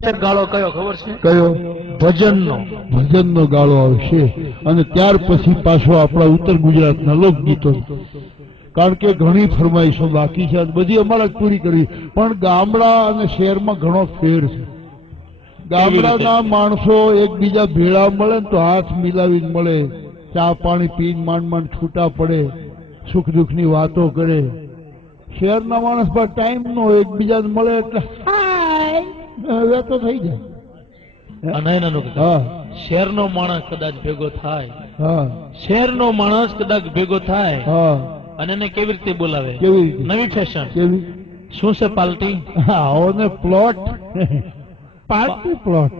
ગાળો કયો ખબર છે? કયો? ભજનનો. ભજનનો ગાળો આવશે અને ત્યાર પછી પાછો આપણા ઉત્તર ગુજરાતના લોકગીતો, કારણ કે ઘણી ફરમાઈશો બાકી છે, બધી અમારે પૂરી કરવી. પણ ગામડા અને શહેરમાં ઘણો ફેર છે. ગામડાના માણસો એકબીજા ભેળા મળે ને તો હાથ મિલાવીને મળે, ચા પાણી પીને માંડ માંડ છૂટા પડે, સુખ દુઃખની વાતો કરે. શહેરના માણસ પર ટાઈમ નો હોય, એકબીજાને મળે એટલે હાય તો થઈ જાય. અને એનાનું હા શહેરનો માણસ કદાચ ભેગો થાય, હા શહેરનો માણસ કદાચ ભેગો થાય હા અને એને કેવી રીતે બોલાવે? કેવી રીતે? નવી ફેશન. કેવી? શું છે પાર્ટી? આવો ને પ્લોટ, પાર્ટી પ્લોટ.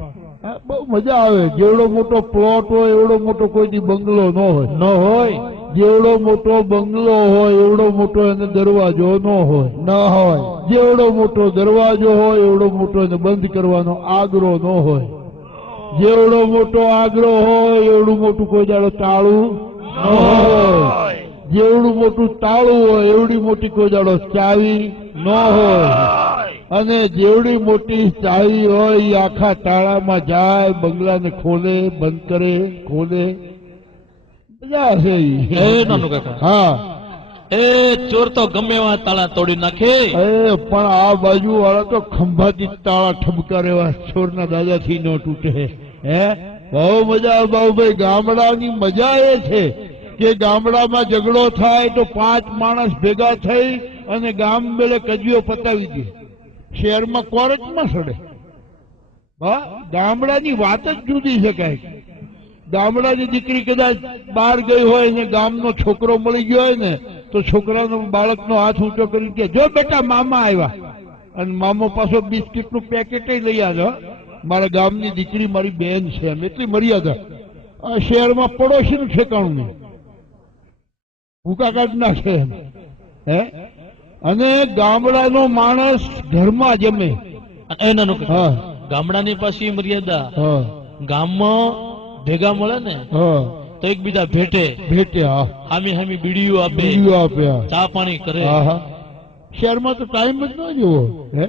બહુ મજા આવે. જેવડો મોટો પ્લોટ હોય એવડો મોટો કોઈની બંગલો ન હોય. ન હોય. જેવડો મોટો બંગલો હોય એવડો મોટો એને દરવાજો ન હોય. ન હોય. જેવડો મોટો દરવાજો હોય એવડો મોટો એને બંધ કરવાનો આગ્રો ન હોય. જેવડો મોટો આગ્રો હોય એવડું મોટું કોઈ દાડો તાળું ન હોય. જેવડું મોટું તાળું હોય એવડી મોટી કોઈ દાડો ચાવી ન હોય. અને જેવડી મોટી ચાવી હોય એ આખા તાળામાં જાય, બંગલાને ખોલે, બંધ કરે, ખોલે. મજા હશે એ નાનું કાકા. હા એ ચોર તો ગમે એવા તાળા તોડી નાખે. પણ આ બાજુ વાળા તો ખંભાતી તાળા ઠબકા રેવા, ચોરના દાદાથી ન તૂટે. હે બહુ મજા આવે બાબુભાઈ. ગામડાની મજા એ છે કે ગામડામાં ઝઘડો થાય તો 5 માણસ ભેગા થઈ અને ગામ મેળે કજવીઓ પતાવી દે. શહેરમાં કોર્ટમાં સડે. હા, ગામડાની વાત જ જુદી શકાય. ગામડાની દીકરી કદાચ બહાર ગઈ હોય ને ગામનો છોકરો મળી ગયો હોય ને તો છોકરાનો બાળકનો હાથ ઊંચો કરીને કે જો બેટા મામા આવ્યા, અને મામો પાછો બિસ્કીટનું પેકેટ લઈ આવ્યો. મારા ગામની દીકરી મારી બેન છે, એમ એટલી મર્યાદા. આ શહેરમાં પડોશીનું ઠેકાણું નહીં, ભૂકા કાઢ નાખે એમ. હે અને ગામડાનો માણસ ઘરમાં જમે. એનાનું હા ગામડાની પાછી મર્યાદા. હા ગામમાં ભેગા મળે ને હા તો એકબીજા ભેટે ભેટે. હા હામી હામી બીડીઓ આપે, બીડીઓ આપે. ચા પાણી કરે. હા હા. શહેરમાં તો ટાઈમ જ ન જોવો. હે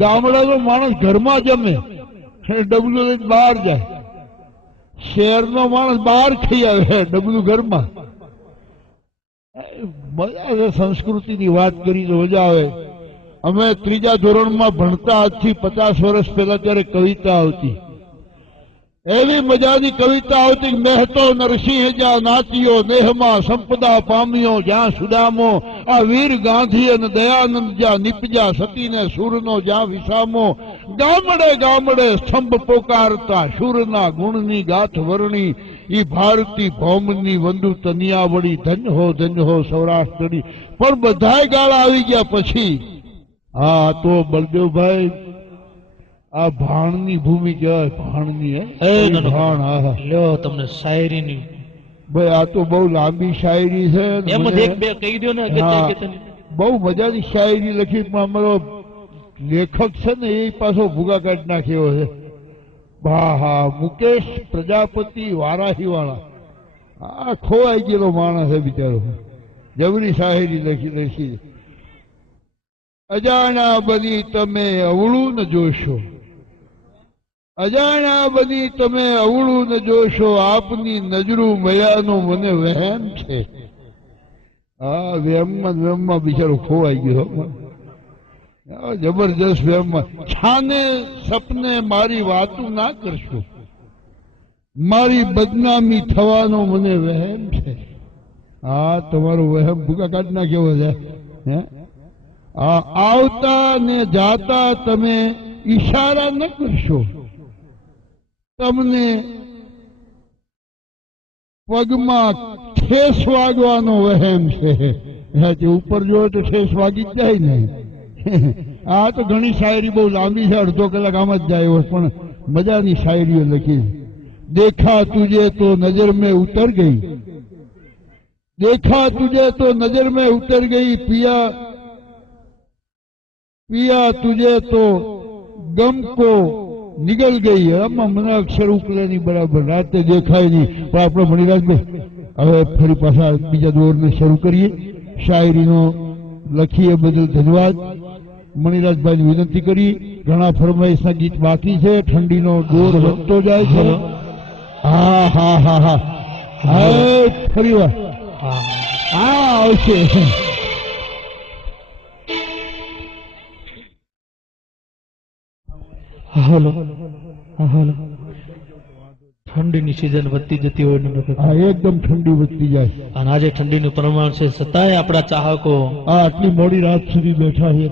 ગામડાનો માણસ ઘરમાં જમે, ડબલું લઈને બહાર જાય. શહેરનો માણસ બહાર ખાઈ આવે, ડબલું ઘરમાં. મજા આવે. સંસ્કૃતિની વાત કરી તો મજા આવે. અમે 3જા ધોરણમાં ભણતા, આજથી 50 વર્ષ પહેલા ત્યારે કવિતા આવતી. એવી મજાની કવિતા આવતી. મહેતો નરસિંહ જ્યાં નાચ્યો, દેહમાં સંપદા પામ્યો જ્યાં સુદામો. આ વીર ગાંધી અને દયાનંદ જ્યાં નિપજ્યા, સતીને સૂરનો જ્યાં વિસામો. ગામડે ગામડે સ્તંભ પોકારતા, શૂરના ગુણની ગાથ વર્ણી. ઈ ભારતી ભૌમની વંદુ તનિયાવળી, ધન્ય હો સૌરાષ્ટ્રની. પણ બધાય ગાળા આવી ગયા પછી હા તો બળદેવભાઈ આ ભાણની ભૂમિ કહેવાય. ભાણની ભાણ. હા લ્યો તમને શાયરીની. ભાઈ આ તો બહુ લાંબી શાયરી છે. એમ જ એક બે કહી દો ને. બહુ મજાની શાયરી લખી. પણ અમારો લેખક છે ને એ પાછો ભૂગા કાઢી નાખ્યો છે. હા હા, મુકેશ પ્રજાપતિ વારાહી વાળા. આ ખોવાઈ ગયેલો માણસ છે બિચારો. જબરી શાયરી લખી. અજાણા બની તમે અવળું ન જોશો, અજાણા બની તમે અવળું ન જોશો. આપની નજરું મયાનો મને વહેમ છે. હા, વહેમમાં બિચારો ખોવાઈ ગયો. જબરજસ્ત વહેમમાં. છાને સપને મારી વાતું ના કરશો, મારી બદનામી થવાનો મને વહેમ છે. હા, તમારો વહેમ ભૂકા કાઢી નાખ્યો છે. હે આવતા ને જાતા તમે ઈશારા ન કરશો, તમને પગમાં ઠેસ વાગવાનો વહેમ છે. ઉપર જો તો ઠેસ વાગી જ જાય ને. આ તો ઘણી શાયરી બહુ લાંબી છે, અડધો કલાક આમ જ જાય. પણ મજાની શાયરીઓ લખી. દેખા તુજે તો નજર મેં ઉતર ગઈ, देखा तुझे तो नजर में उतर गई पिया, पिया तुझे तो गम को निगल गई. આમાં મને અક્ષર ઉકલેની બરાબર રાતે દેખાય નહીં. પણ આપણે મણિરાજભાઈ હવે ફરી પાછા બીજા દોરને શરૂ કરીએ. શાયરીનો લખીએ બદલ ધન્યવાદ. મણિરાજભાઈની વિનંતી કરીએ. ઘણા ફરમાઈશના ગીત બાકી છે. ઠંડીનો દોર વધતો જાય છે. હા હા હા હા હા ફરી વાર હા આવશે. હાલો હાલો. ઠંડીની સિઝન વધતી જતી હોય ને હા એકદમ ઠંડી વધતી જાય. અને આજે ઠંડીનું પ્રમાણ છે, છતાંય આપણા ચાહકો આ આટલી મોડી રાત સુધી બેઠા છે.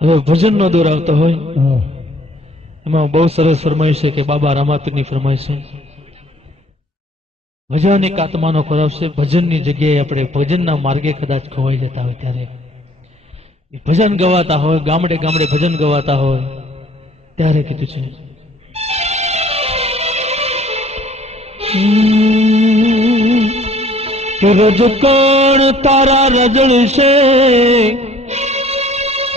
હવે ભજનનો દોર આવતો હોય હા. એમાં બહુ સરસ ફરમાઈશ છે કે બાબા રામાપીરની ફરમાઈશ છે. ભજન એક આત્માનો ખોરાક છે. ભજનની જગ્યાએ આપણે ભજનના માર્ગે કદાચ ખોવાઈ જતા હોય ત્યારે ભજન ગવાતા હોય, ગામડે ગામડે ભજન ગવાતા હોય ત્યારે કીધું છે રજકણ તારા રજળશે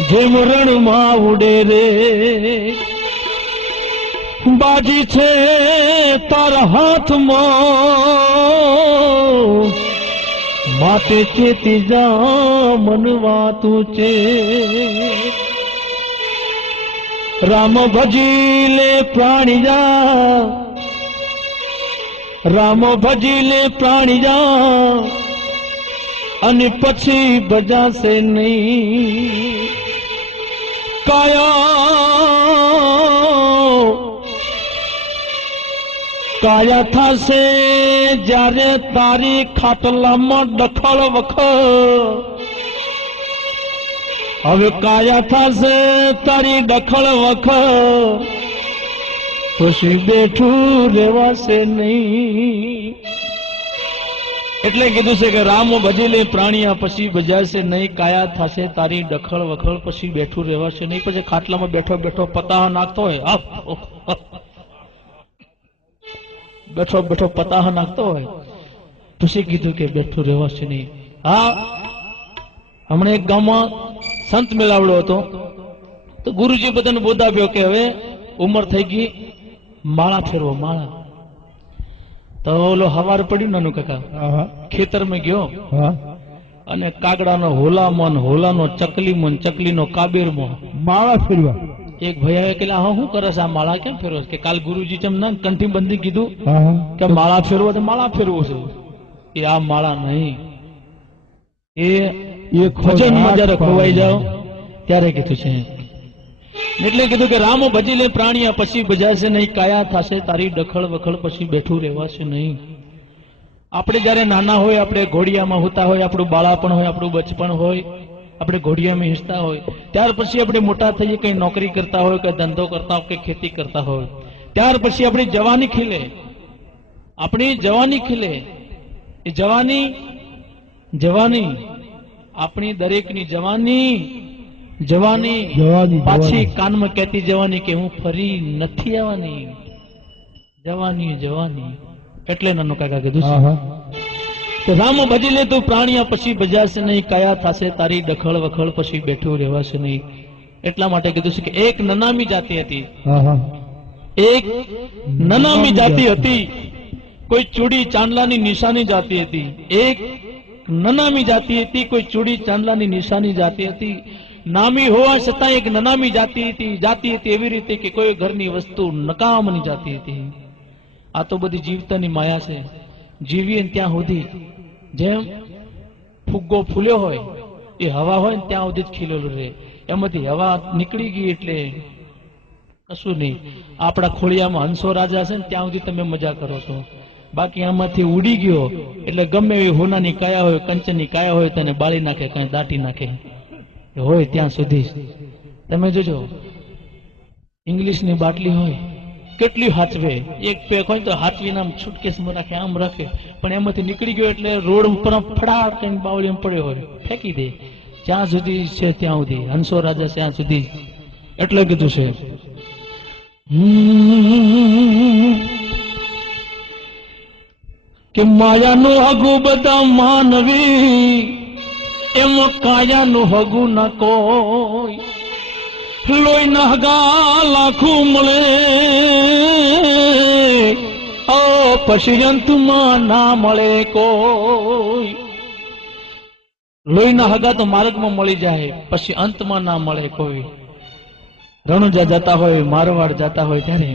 જેમ રણમાં ઉડે રે, બાજી છે તારા હાથમાં માતે ચેતી જા મનવા તું છે. રામ ભજી લે પ્રાણીજા, રામ ભજી લે પ્રાણીજા અને પછી બજાશે નહીં કાયા થાશે જ્યારે તારી ખાટલામાં ડખળ વખળ. હવે કાયા થાશે તારી ડખળ વખળ, પછી બેઠું રેવાશે નહીં. એટલે કીધું છે કે રામ ભજી લે પ્રાણિયા પછી બજાશે નહીં, કાયા થાશે તારી ડખળ વખળ, પછી બેઠું રેવાશે નહીં. પછી ખાટલામાં બેઠો બેઠો પતાહ નાખતો હોય, બેઠો બેઠો પતાહ નાખતો હોય, પછી કીધું કે બેઠું રહેવાશે નહીં. હા, હમણાં એક ગામમાં સંત મેળાવડો હતો તો ગુરુજી બધાને બોધાવ્યો કે હવે ઉંમર થઈ ગઈ, માળા ફેરવો માળા. તો ઓલો હવાર પડ્યું નાનું કાકા ખેતરમાં ગયો અને કાગડાનો હોલામાં, હોલાનો ચકલીમાં, ચકલીનો કાબેરમાં માળા ફેરવા. એક ભૈયા કે હા શું કરે છે આ માળા કેમ ફેરવો કે કાલ ગુરુજી તેમ ના કંઠી બંધી કીધું કે માળા ફેરવો તો માળા ફેરવું છે. એ આ માળા નહીં, એ ભજનમાં જયારે ખોવાઈ જાઓ ત્યારે કીધું છે. એટલે કીધું કે રામ ભજી લે પ્રાણિયા પછી બજાશે નહીં, કાયા થશે તારી ડખળ વખળ, પછી બેઠું રહેવાશે નહીં. આપણે જયારે નાના હોય, આપણે ઘોડિયામાં હોતા હોય, આપણું બાળાપણ હોય, આપણું બચપણ હોય, આપણે ઘોડિયામાં હિંચતા હોય, ત્યાર પછી આપણે મોટા થઈએ, કઈ નોકરી કરતા હોય, કઈ ધંધો કરતા હોય, કઈ ખેતી કરતા હોય, ત્યાર પછી આપણી જવાની ખીલે, આપણી જવાની ખીલે. એ જવાની આપણી દરેકની જવાની પાછી કાનમાં કહેતી જવાની કે હું ફરી નથી આવવાની. જવાની એટલે નાનો કાકા કીધું છે રામ ભજી લે તું પ્રાણિયા પછી બજાશે નહીં, કાયા થશે તારી ડખળ વખળ, પછી બેઠું રહેવાશે નહીં. એટલા માટે કીધું છે કે એક નનામી જાતિ હતી, એક નનામી જાતિ હતી, કોઈ ચૂડી ચાંદલાની નિશાની જાતિ હતી. એક નનામી જાતિ હતી, કોઈ ચૂડી ચાંદલાની નિશાની જાતિ હતી. નામી હોવા છતાં એક નનામી જાતિ હતી એવી રીતે કે કોઈ ઘરની વસ્તુ નકામની જાતિ હતી. આ તો બધી જીવતાની માયા છે. જીવીએ ત્યાં સુધી જેમ ફુગ્ગો ફૂલ્યો હોય એ હવા હોય ને ત્યાં સુધી જ ખીલેલો રહે, એમાંથી હવા નીકળી ગઈ એટલે કશું નહીં. આપણા ખોળિયામાં હંસો રાજા છે ને ત્યાં સુધી તમે મજા કરો છો, બાકી આમાંથી ઉડી ગયો એટલે ગમે એવી હોનાની કાયા હોય, કંચનની કાયા હોય તને બાળી નાખે, કઈ દાટી નાખે હોય ત્યાં સુધી. તમે જોજો ઇંગ્લિશની બાટલી હોય કેટલી હાચવે, એક પેક હોય તો હાચવીને આમ સુટકેસમાં રાખે, આમ રાખે, પણ એમાંથી નીકળી ગયો એટલે રોડ ઉપર ફડાડ કઈ બાવળી પડ્યો હોય ફેંકી દે. જ્યાં સુધી છે ત્યાં સુધી હંસો રાજા ત્યાં સુધી. એટલે કીધું છે કે માયાનું હગું બધા માનવી, એમ કાયાનું હગું ન કોઈ. લોહી ના હગા લાખું મળે, પછી અંતમાં ના મળે કોઈ. લોહીના હગા તો માર્ગમાં મળી જાય, પછી અંતમાં ના મળે કોઈ. રણુજા જતા હોય, મારવાડ જતા હોય ત્યારે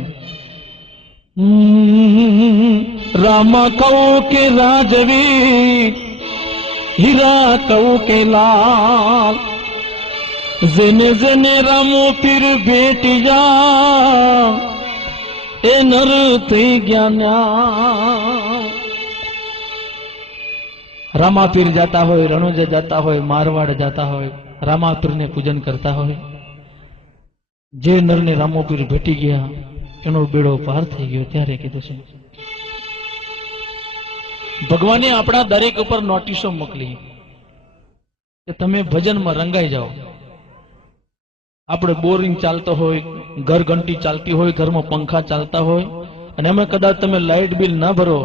રામા કહું કે રાજવી, હીરા કહું કે લાલ, જેને જેને રામો પીર ભેટી જા એ નર થઈ ગયા. રામાપીર જાતા હોય, રણુજા જાતા હોય, મારવાડ જાતા હોય, રામાપીરને પૂજન કરતા હોય. જે નરને રામોપીર ભેટી ગયા એનો બેડો પાર થઈ ગયો. ત્યારે કીધું છે ભગવાને આપણા દરેક ઉપર નોટિસો મોકલી કે તમે ભજનમાં રંગાઈ જાઓ. આપણે બોરિંગ ચાલતો હોય, ઘર ઘંટી ચાલતી હોય, ઘરમાં પંખા ચાલતા હોય અને અમે કદાચ તમે લાઇટ બિલ ના ભરો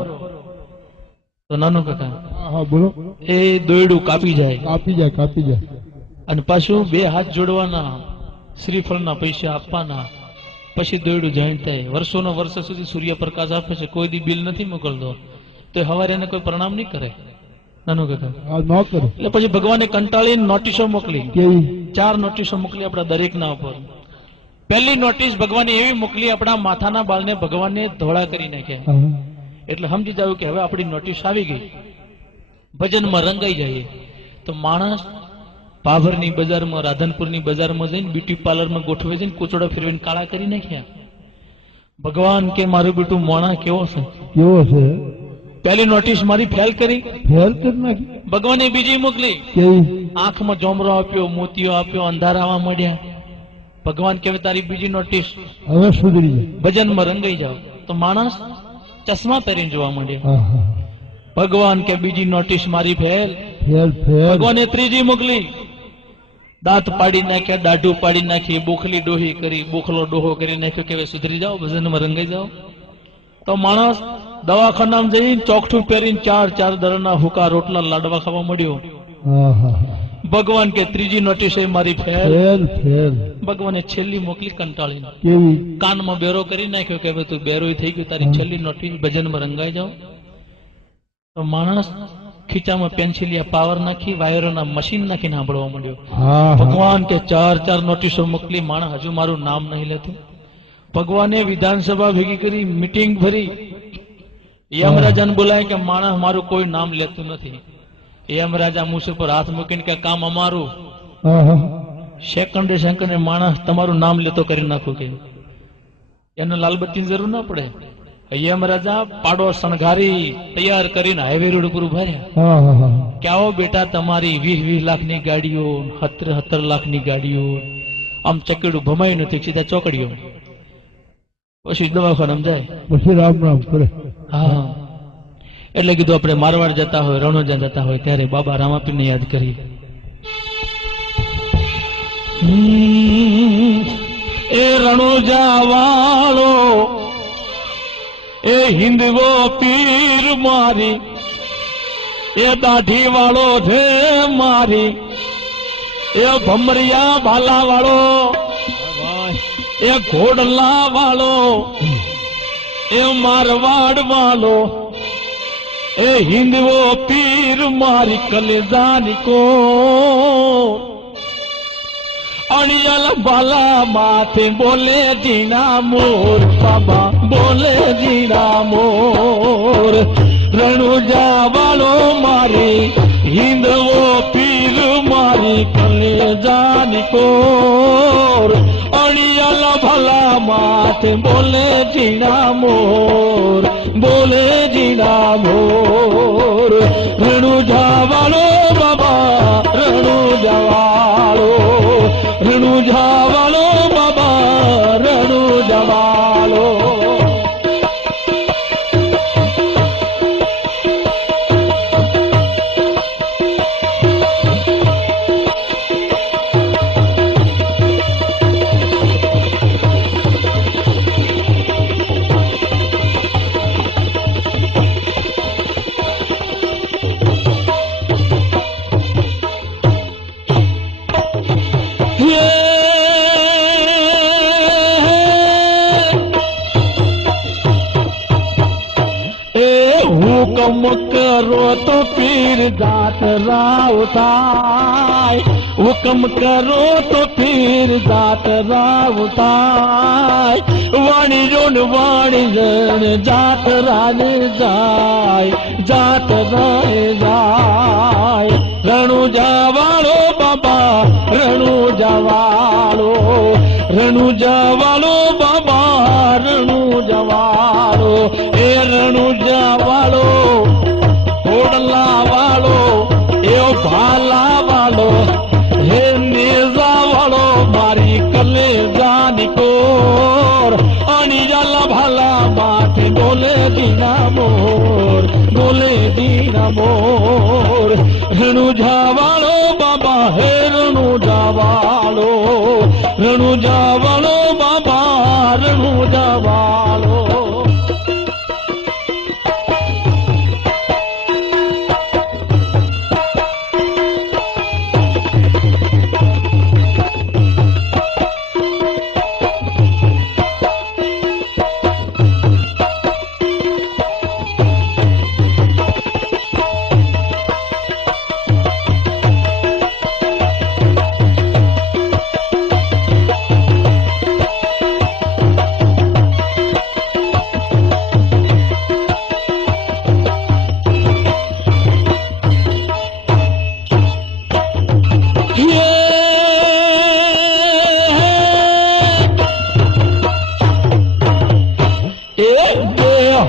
તો નાનું કાકા હા બોલો. એ દોયડું કાપી જાય, કાપી જાય. અને પાછું બે હાથ જોડવાના, શ્રીફળના પૈસા આપવાના, પછી દોયડું જોઈન્ટ થાય. વર્ષોનો વર્ષ સુધી સૂર્યપ્રકાશ આપે છે, કોઈ દી બિલ નથી મોકલતો, તો હવારે એને કોઈ પ્રણામ નહીં કરે નાનું કાકા. એટલે પછી ભગવાને કંટાળીને નોટિસો મોકલી. 4 નોટિસો મોકલી આપણા દરેકના ઉપર. પહેલી નોટિસ ભગવાને એવી મોકલી, આપણા માથાના બાળને ભગવાને ધોળા કરી નાખ્યા. એટલે સમજી જાવ કે હવે આપણી નોટિસ આવી ગઈ, ભજનમાં રંગાઈ જાય. તો માણસ ભાભરની બજારમાં, રાધનપુરની બજારમાં જઈને બ્યુટી પાર્લરમાં ગોઠવે જઈને કોચોડા ફેરવીને કાળા કરી નાખ્યા. ભગવાન કે મારું બેટું મોણા કેવો છે. પહેલી નોટિસ મારી ફેલ કરી નાખી. ભગવાને બીજી મોકલી, આંખમાં જોમરો આપ્યો, મોતીઓ આપ્યો, અંધારાવા મળ્યા. ભગવાન કે તારી બીજી નોટિસ, હવે સુધરી જાય, ભજનમાં રંગાઈ જાવ. તો માણસ ચશ્મા પહેરીને જોવા માંડ્યા. ભગવાન કે બીજી નોટિસ મારી ફેલ. ભગવાને ત્રીજી મોકલી, દાંત પાડી નાખ્યા, દાઢું પાડી નાખી, બોખલી ડોહી કરી, બોખલો ડોહો કરી નાખ્યો કે સુધરી જાઓ, ભજનમાં રંગાઈ જાઓ. તો માણસ દવાખાનામાં જઈને ચોકઠું પહેરીને 4 દરના હુકા રોટલા લાડવા ખાવા મળ્યો. ભગવાન કે ત્રીજી નોટિસ મારી ફેલ. ભગવાને છેલ્લી મોકલી કંટાળીને, કાનમાં બેરો કરી નાખ્યો કે હવે તું બેરોય થઈ ગયો, તારી છેલ્લી નોટિસ ભજનમાં રંગાઈ જાઓ. તો માણસ ખીચામાં પેન્સિલિયા પાવર નાખી, વાયરોના મશીન નાખીને સાંભળવા માંડ્યો. ભગવાન કે 4 નોટિસો મોકલી, માણસ હજુ મારું નામ નહીં લેતું. ભગવાને વિધાનસભા ભેગી કરી, મીટિંગ ભરી, યમરાજાને બોલાય કે માણસ મારું કોઈ નામ લેતું નથી. યમરાજા મૂછ પર હાથ મૂકીને કે કામ અમારું. સેકન્ડે માણસ તમારું નામ લેતો કરી નાખું કે એને લાલબત્તીની જરૂર ના પડે. યમરાજા પાડો શણગારી તૈયાર કરીને હાઈવે રોડ ઉપર ઉભા રહ્યા. કે આવો બેટા, તમારી 20 લાખની ગાડીઓ, 17 લાખની ગાડીઓ, આમ ચકેડું ભમાઈ નથી, સીધા ચોકડીઓ. પછી દવાખાનામાં જાય, પછી રામ કરે. હા, એટલે કીધું આપણે મારવાડ જતા હોય, રણોજા જતા હોય ત્યારે બાબા રામાપીરને યાદ કરીએ. એ રણોજા વાળો, એ હિન્દવો પીર મારી, એ દાઢી વાળો છે મારી, એ ભમરિયા ભાલા વાળો, એ ઘોડલા વાળો, એ મારવાડ વાળો, એ હિન્દવો પીર મારી કલેજાની કો. અણિયલ બાલા માથે બોલે જીના મોર, બાબા બોલે જીના મોર. રણુજા વાળો મારી, હિન્દવો પીર મારી કલેજાની કોર. અણિયલ ભલા માથે બોલે જીના મોર, બોલે જીના મોર. રણુજા વાળો બાબા, રણુજા વાળો, રણુજા વાળો બાબા, રણુજા વાળો. હુકમ કરો તો પીર જાત રાવ થાય, હુકમ કરો તો પીર જાત રાવ થાય, વાણી જોન વાણી જણ જાત રાજ જાય, જાત રાજ જાય. રણુજા વાળો બાબા રણુજા વાળો, રણુજા વાળો બાબા રણુજા વાળો, એ રણુજા વાળો ઘોડલા વાળો, એ ભાલા વાળો, હે નેજા વાળો મારી કલેજાની કોર, અનિજાલા ભાલા માથે બોલે દીના મોર, બોલે દીના મોર. રણુજા વાળો બાબા હે રણુજા વાળો, રણુજા વાળો બાબા રણુજા વાળો.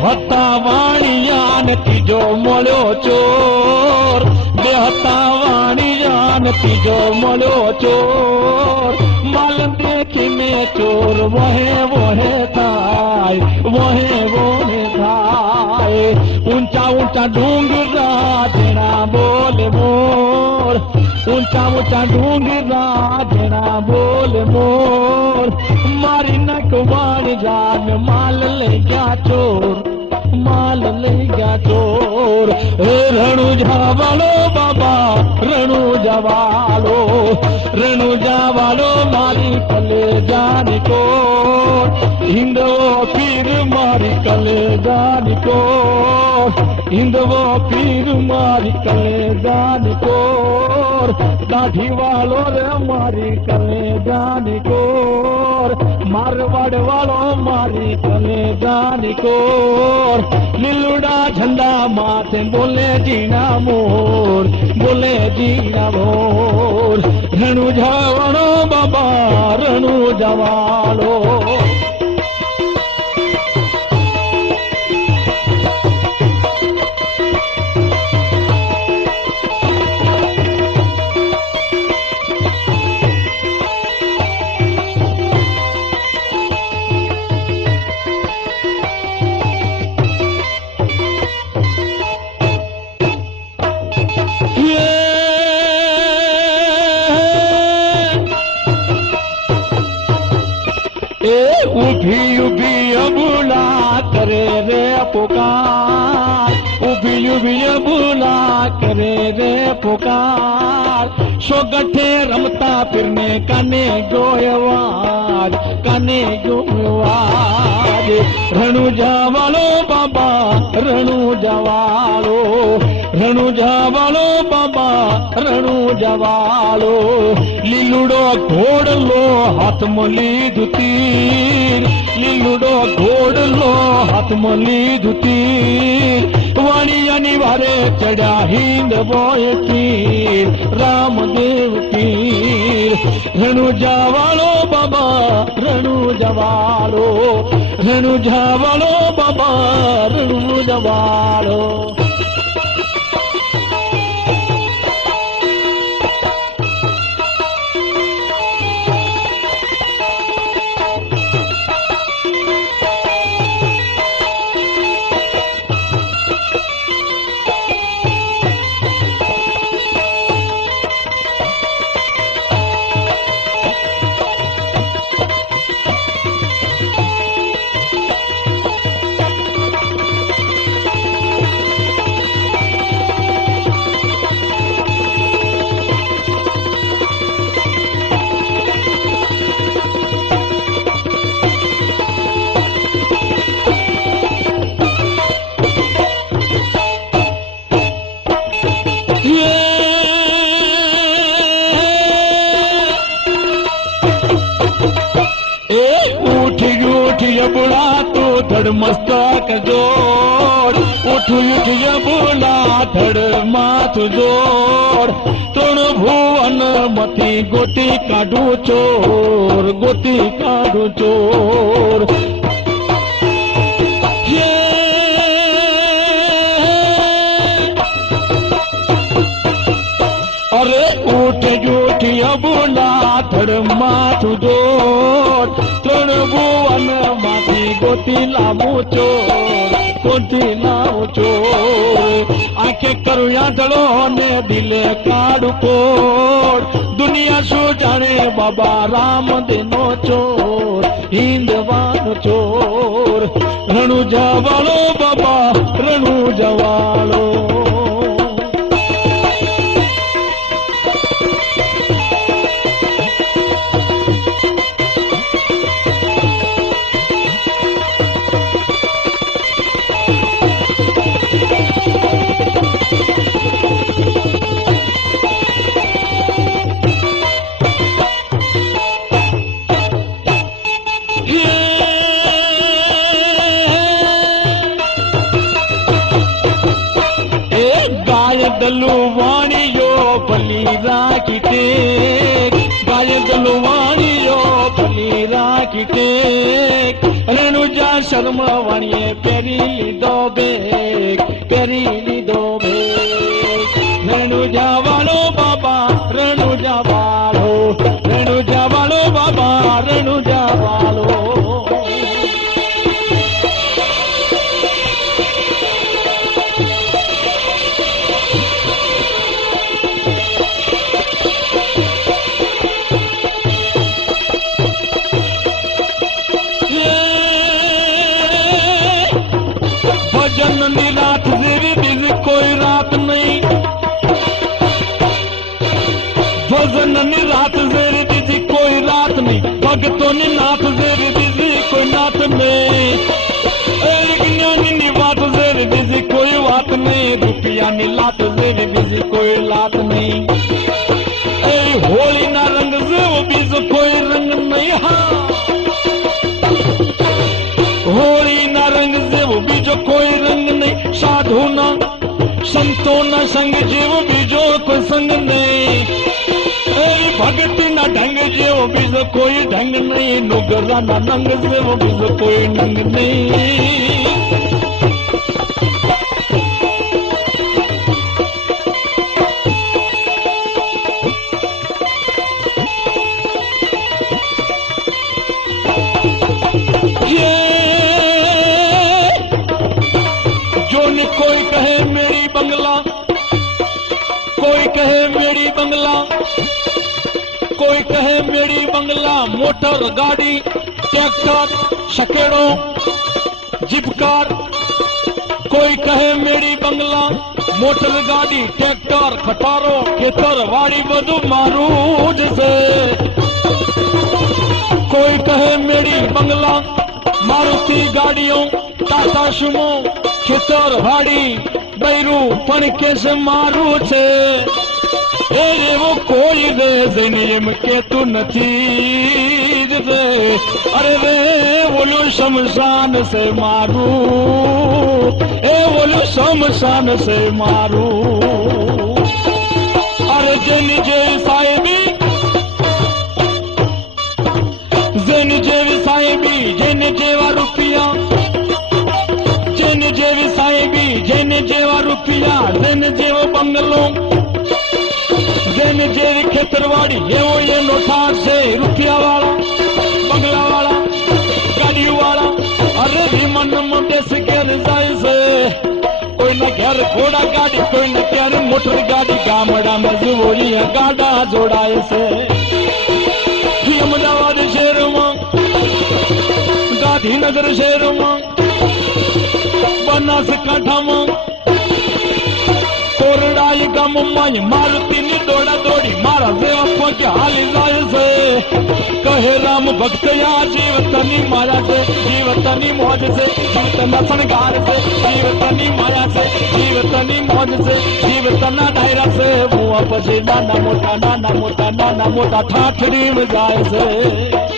હતા વાણિયા ને ત્રીજો મળ્યો ચોર, બે હતા વાણિયા ને ત્રીજો મળ્યો ચોર, માલ દેખીને ચોર વહે વહે થાય, વહે વહે થાય. ઊંચા ઊંચા ડુંગરા જેણા બોલે મોર, ઊંચા ઊંચા ડુંગરા જેણા બોલે મોર, મારી નખવાણી જાન માલ લઈ ગયા ચોર, માલ લઈ ગયા ચોર. હે રણુજા વાળો બાબા રણુજા વાળો, રણુજા વાળો મારી કલેજાની કોર, હિંદવો પીર મારી કલેજાની કોર, હિંદવો પીર મારી કલેજાની કોર, દાઢી વાળો રે મારી કલેજાની કોર, મારવાડ વાળો મારી કલેજાની કોર. લીલુડા ઝંડા માથે બોલે જીણા મોર, બોલે જીણા મોર. રણુજા વાળો બાબા રણુજા વાળો. ઉભી ઉભી અબુલા કરે રે પુકાર, ઉભી ઉભી અબુલા કરે રે પુકાર. સોગઠે રમતા પીરને કાને ગોયવાજ, કાને ગોયવાજ. રણુજા વાળો બાબા રણુજા વાળો, રણુજા વાળો બાબા રણુજા વાળો. લીલુડો ઘોડલો હાથમાં લીધું તીર, લીલુડો ઘોડલો હાથમાં લીધું તીર. વાણિયાની વારે ચડ્યા હિંદ બોય તીર, રામદેવ તીર. રણુજા વાળો બાબા રણુજા વાળો, રણુજા વાળો બાબા રણુજા વાળો. यबुला तू धड़ मस्तक जोड़ उठ यबुला धड़ माथ जोड़ तृण भुवन मती गोती काढू चोर गोती काढू चोर अरे उठ यबुला धड़ माथ जोड़ तृण भुवन माथी गोती लावू चोर गोती लावू चोर आंखे करुया जड़ो ने दिल काढ़ कोड़ दुनिया शू जाने बाबा राम दिनो चोर हिंदवान चोर रणु जवालो बाबा रणु जवालो दलुवाणियो भली राखी टेक गाय दलुवाणियो भली राखी टेक रेणुजा शर्म वाणिये पेरी लीधो बेक पेरी लीधो बेक रेणुजा वालो बाबा रेणुजा वालो रेणुजा वालो बाबा रेणुजा वालो जननी रात जेवी बीजी कोई रात नहीं भजननी रात जेवी बीजी कोई रात नहीं भगतों ने नाथ जेवी बीजी कोई नाथ नहीं ज्ञानी नी बात जेवी बीजी कोई बात नहीं रुपया नी लात जेवी बीजी कोई लात नहीं होली ना रंग जेव बीजो कोई रंग नहीं हाँ होली ना रंग जेव बीजो कोई रंग नहीं साधु ना संतो ना संग जीव बीजो कोई संग नहीं भक्ति ना ढंग जीव बीजो कोई ढंग नहीं नुगरा ना नंग जीव बीजो कोई नंग नहीं कोई कहे मेरी बंगला कोई कहे मेरी बंगला कोई कहे मेरी बंगला मोटर गाड़ी ट्रैक्टर शकेड़ो जिपकार कोई कहे मेरी बंगला मोटर गाड़ी ट्रैक्टर खटारो खेतर वाड़ी बधु मारू जैसे कोई कहे मेरी बंगला मारुति गाड़ियों टाटा सुमो खेतर वाड़ी बैरू पण केस मारू छे ए वो कोई दे जनियम के तू नथी दे अरे रे बोलो शमशान से मारू ए बोलो शमशान से मारू अरे जन जय साहेबी जन जय साहेबी जन जेवा रुपया जन जेवी साहेबी जन जेवा रुपया जन जेवो बंगलो जन जेवी खेतरवाड़ी एवो ये नोठार से रुपया वाला बंगला वाला गाड़ी वाला अरे भी मन मुंडे से घर जाए से कोई न घर घोड़ा गाड़ी कोई न घर मोटर गाड़ी गामड़ा में जुवोरी गाड़ा जोड़ाए से अहमदाबाद शहर में गांधीनगर शहर में बनासकांठा में कोरडाई गाम में मारुति नी दौड़ा दौड़ी मारा सेवा पहुंचे हाली जाए से कहे राम भक्त या जीवतनी माया से जीवतनी मौज से जीवतना संगार से जीवतनी माया से जीवतनी मौज से जीवतना डायरा से मुआ पछी नाना मोटा ठाठड़ी में जाए से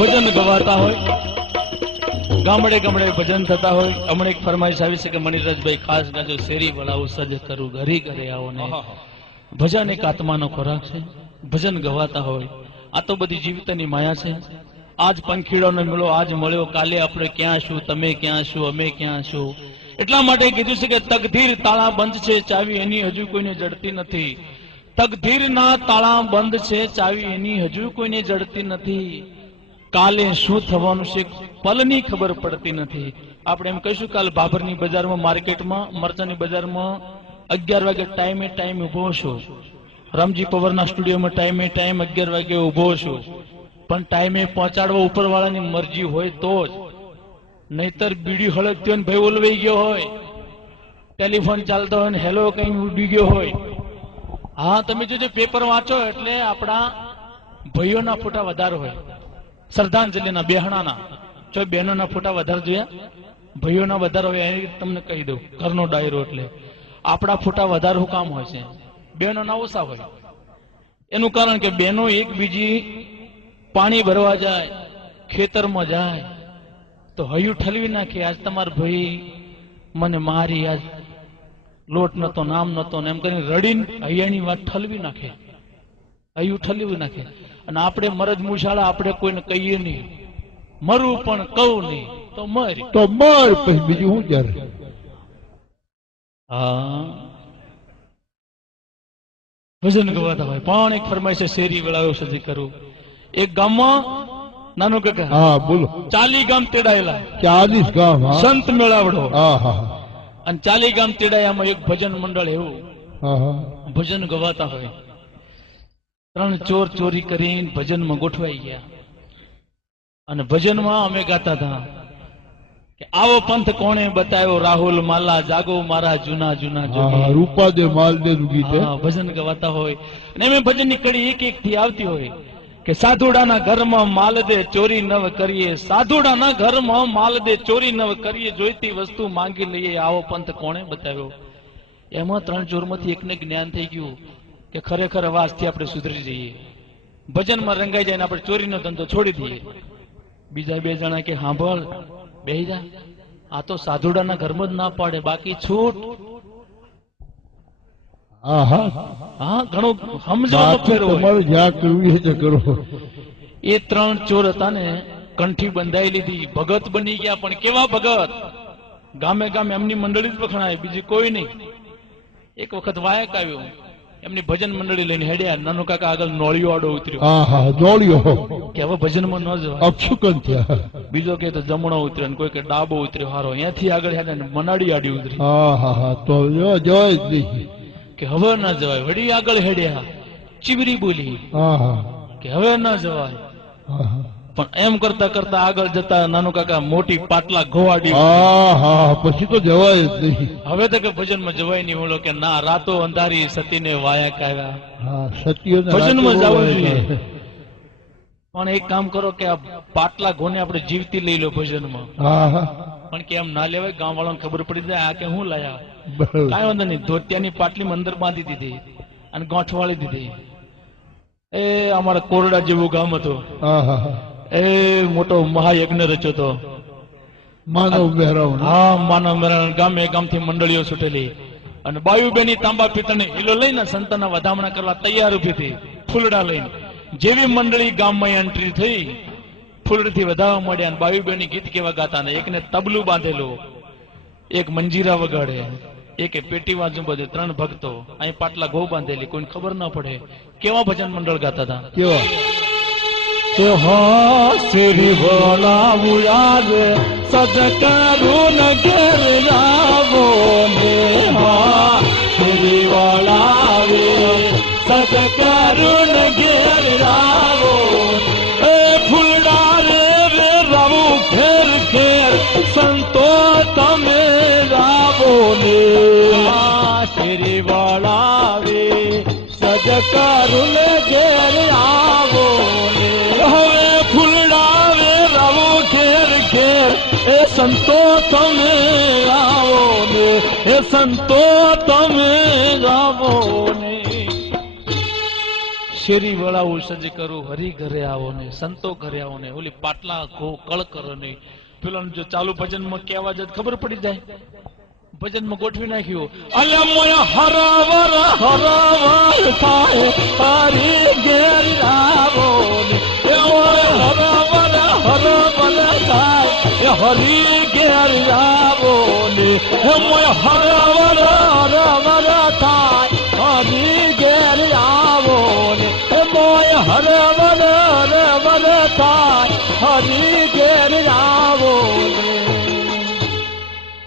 ભજન ગવાતા હોય, ગામડે ગામડે ભજન થતા હોય. હમણાં એક ફરમાઈશ આવી છે કે મણિરાજભાઈ ખાસ ગાજો, શેરી વળાવું સજ કરું ઘરી ઘરે આવો ને. ભજન એક આત્માનો ખોરાક છે. ભજન ગવાતા હોય. આ તો બધી જીવિતની માયા છે. આજ પંખીડોનો મેળો આજ મળ્યો, કાલે આપણે ક્યાં શું, તમે ક્યાં શું, અમે ક્યાં શું. એટલા માટે કીધું છે કે તકધીર તાળા બંધ છે, ચાવી એની હજુ કોઈને જડતી નથી. તકધીરના તાળા બંધ છે, ચાવી એની હજુ કોઈને જડતી નથી. કાલે શું થવાનું છે પલની ખબર પડતી નથી. આપણે એમ કહીશું કાલ બાબરની બજારમાં, માર્કેટમાં, મરચાની બજારમાં 11 વાગે ટાઈમે ઉભો છો. રામજી પવારના સ્ટુડિયોમાં ટાઈમે 11 વાગે ઉભો છો. પણ ટાઈમે પહોંચાડવા ઉપરવાળાની મરજી હોય તો જ, નહીતર બીડી હળગતી હોય ને ભાઈ ઓલવાઈ ગયો હોય, ટેલિફોન ચાલતો હોય ને હેલો કઈ ઉડી ગયો હોય. હા, તમે જો પેપર વાંચો એટલે આપણા ભાઈઓના ફોટા વધારે હોય, શ્રદ્ધાંજલિના બેહણાના. જો બહેનોના ફોટા વધારે જોયા, ભાઈઓના વધારે હોય. એ તમને કહી દઉં, ઘરનો ડાયરો એટલે આપણા ફોટા વધારે શું કામ હોય છે, બહેનોના ઓછા હોય. એનું કારણ કે બહેનો એકબીજી પાણી ભરવા જાય, ખેતરમાં જાય તો હૈયું ઠલવી નાખે, આજ તમારો ભાઈ મને મારી, આજ લોટ નતો, નામ નતો, એમ કરીને રડીને હૈયાની વાત ઠલવી નાખે, હૈયું ઠલવી નાખે. અને આપણે મરજ મુશાળા, આપણે કોઈને કહીએ નહીં, મરું પણ કહું નહીં તો મરી તો મર, પછી બીજું શું જ્યારે. હા, ભજન ગવાતા હોય. પણ એક ફરમાય છે શેરી વેળાયો સજી કરું. એક ગામમાં નાનું કાકા, હા બોલો, 40 ગામ તેડાયેલા, 40 ગામ, હા, સંત મેળાવડો. હા હા અને 40 ગામ તેડાયામાં એક ભજન મંડળ એવું હા હા. ભજન ગવાતા હોય. 3 ચોર ચોરી કરીને ભજનમાં ગોઠવાઈ ગયા. અને ભજનમાં અમે ગાતા હતા કે આવો પંથ કોણે બતાવ્યો, રાહુલ માલા જાગો મારા જૂના જૂના જોગી. રૂપા દે માલ દે ગીત. હા, ભજન ગવાતા હોય. અને એમ ભજનની કડી એક એક થી આવતી હોય કે સાધુડાના ઘરમાં માલ દે ચોરી નવ કરીએ, સાધુડાના ઘરમાં માલ દે ચોરી નવ કરીએ, જોઈતી વસ્તુ માંગી લઈએ, આવો પંથ કોણે બતાવ્યો. એમાં 3 ચોરમાંથી એકને જ્ઞાન થઈ ગયું કે ખરેખર અવાજથી આપણે સુધરી જઈએ, ભજનમાં રંગાઈ જાય ને આપણે ચોરીનો ધંધો છોડી દઈએ. બીજા 2 જણા કે સાંભળ, બેહી જા, આ તો સાધુડાના ઘરમાં જ ના પાડે, બાકી છૂટ. હા હા હા, ઘણું સમજવાનો ફેર હોય. તમારે જ્યાં કરવું એ જ કરો. એ 3 ચોર હતા ને, કંઠી બંધાઈ લીધી, ભગત બની ગયા. પણ કેવા ભગત, ગામે ગામે એમની મંડળી જ વખણાય, બીજી કોઈ નહીં. એક વખત વાયક આવ્યો, એમની ભજન મંડળી લઈને હેડ્યા. નાનું કાકા આગળ નોળિયો આડો ઉતર્યો. હા હા, જોડ્યો કે હવે ભજનમાં ન જવાય. અપશુકન થયા. બીજો કે તો જમણો ઉતર્યો, ને કોઈ કે ડાબો ઉતર્યો. હારો અહીંયાથી આગળ હેડ્યા ને મનાડી આડી ઉતરી. હા હા હા, તો જવાય જ નહીં કે હવે ના જવાય. વળી આગળ હેડ્યા, ચીબરી બોલી હા હા કે હવે ના જવાય. હા હા. પણ એમ કરતા કરતા આગળ જતા નાનું કાકા મોટી પાટલા ઘોવાડી. હા હા, પછી તો જવાય જ નહીં. હવે તો કે ભજનમાં જવાય નહીં. બોલો કે ના, રાતો અંધારી સતીને વાયા કાવ્યા. હા, સત્ય ભજનમાં જવું જોઈએ. પણ એક કામ કરો કે આ પાટલા ઘોને આપણે જીવતી લઈ લો ભજનમાં. હા હા, પણ કે એમ ના લેવાય, ગામ વાળાને ખબર પડી જાય આ કે હું લાયા. બરાબર. કાંઈ વાંધો નહીં, ધોતિયાની પાટલી અંદર બાંધી દીધી અને ગોઠવાળી દીધી. એ અમારા કોરડા જેવું ગામ હતું. હા હા હા, એ મોટો મહાયજ્ઞ રચ્યો હતો. માનવ મેળવણ. હા, માનવ મેળાવણ. ગામે ગામથી મંડળીઓ છૂટેલી અને બાયુબેની તાંબા પિત્તળની હિલો લઈને સંતના વધામણા કરવા તૈયાર ઉભી હતી, ફૂલડા લઈને. જેવી મંડળી ગામમાં એન્ટ્રી થઈ, ફૂલડીથી વધાવવા મળ્યા. અને બાયુબેની ગીત કેવા ગાતા ને, એકને તબલું બાંધેલું, એક મંજીરા વગાડે, એક પેટી વાજુ બધે. 3 ભક્તો અહીં પાટલા ઘઉં બાંધેલી, કોઈને ખબર ના પડે. કેવા ભજન મંડળ ગાતા હતા. કેવા? તો હા, શ્રી બોલાવું યારે સદકરું ન ઘેર રાવો ને. હા, શ્રી બોલાવે સદકરું ન ઘેર રાવો. એ ફૂલડા રે રે રાવું ઘેર ઘેર, સંતો તમે રાવો ને. શ્રી બોલાવે સદકરું ન ઘેર આવો ને. હવે ફૂલડાવે રાવો ઘેર ઘેર, એ સંતો તમે આવો ને, એ સંતો તમે આવો ને. શેરી વળાવું સજ કરું હરી ઘરે આવો ને સંતો ઘરે આવો ને ઓલી પાટલા ઘો કળ કરો ને પેલા જો ચાલુ ભજનમાં કેવા જ ખબર પડી જાય ભજનમાં ગોઠવી નાખ્યું અલ્યા મોયા હરાવર થાય તારી ઘેર આવો ને એ મોયા હરાવર થાય એ હરી ઘેર આવો ને એ મોયા હરાવર થાય હરી ઘેર આવો ને એ મોયા હરાવર થાય હરી ઘેર આવો ને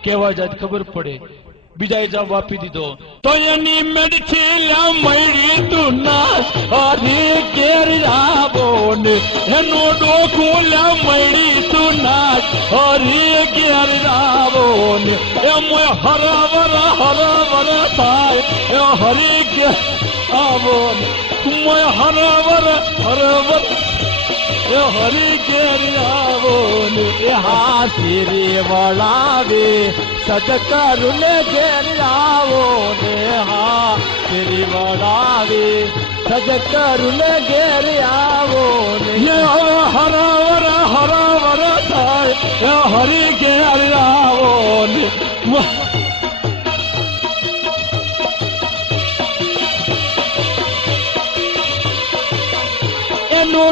કેવા જાત ખબર પડે બીજાએ જવાબ આપી દીધો તો એની મેડથી મળી તું ના હરી ઘેર આવો ને એનું ડોકું મળી તું ના હરી ઘેર આવો ને એમ હરાવર થાય એ હરી ઘેર આવો ને હરાવર એ હરી ઘેર આવો ને એ હાથી રે વળાવે સજ કરું ને ઘેર આવો ને હાથી વળાવે સજ કરું ને ઘેર આવો ને હરાવર થાય એ હરી ઘેર આવો ને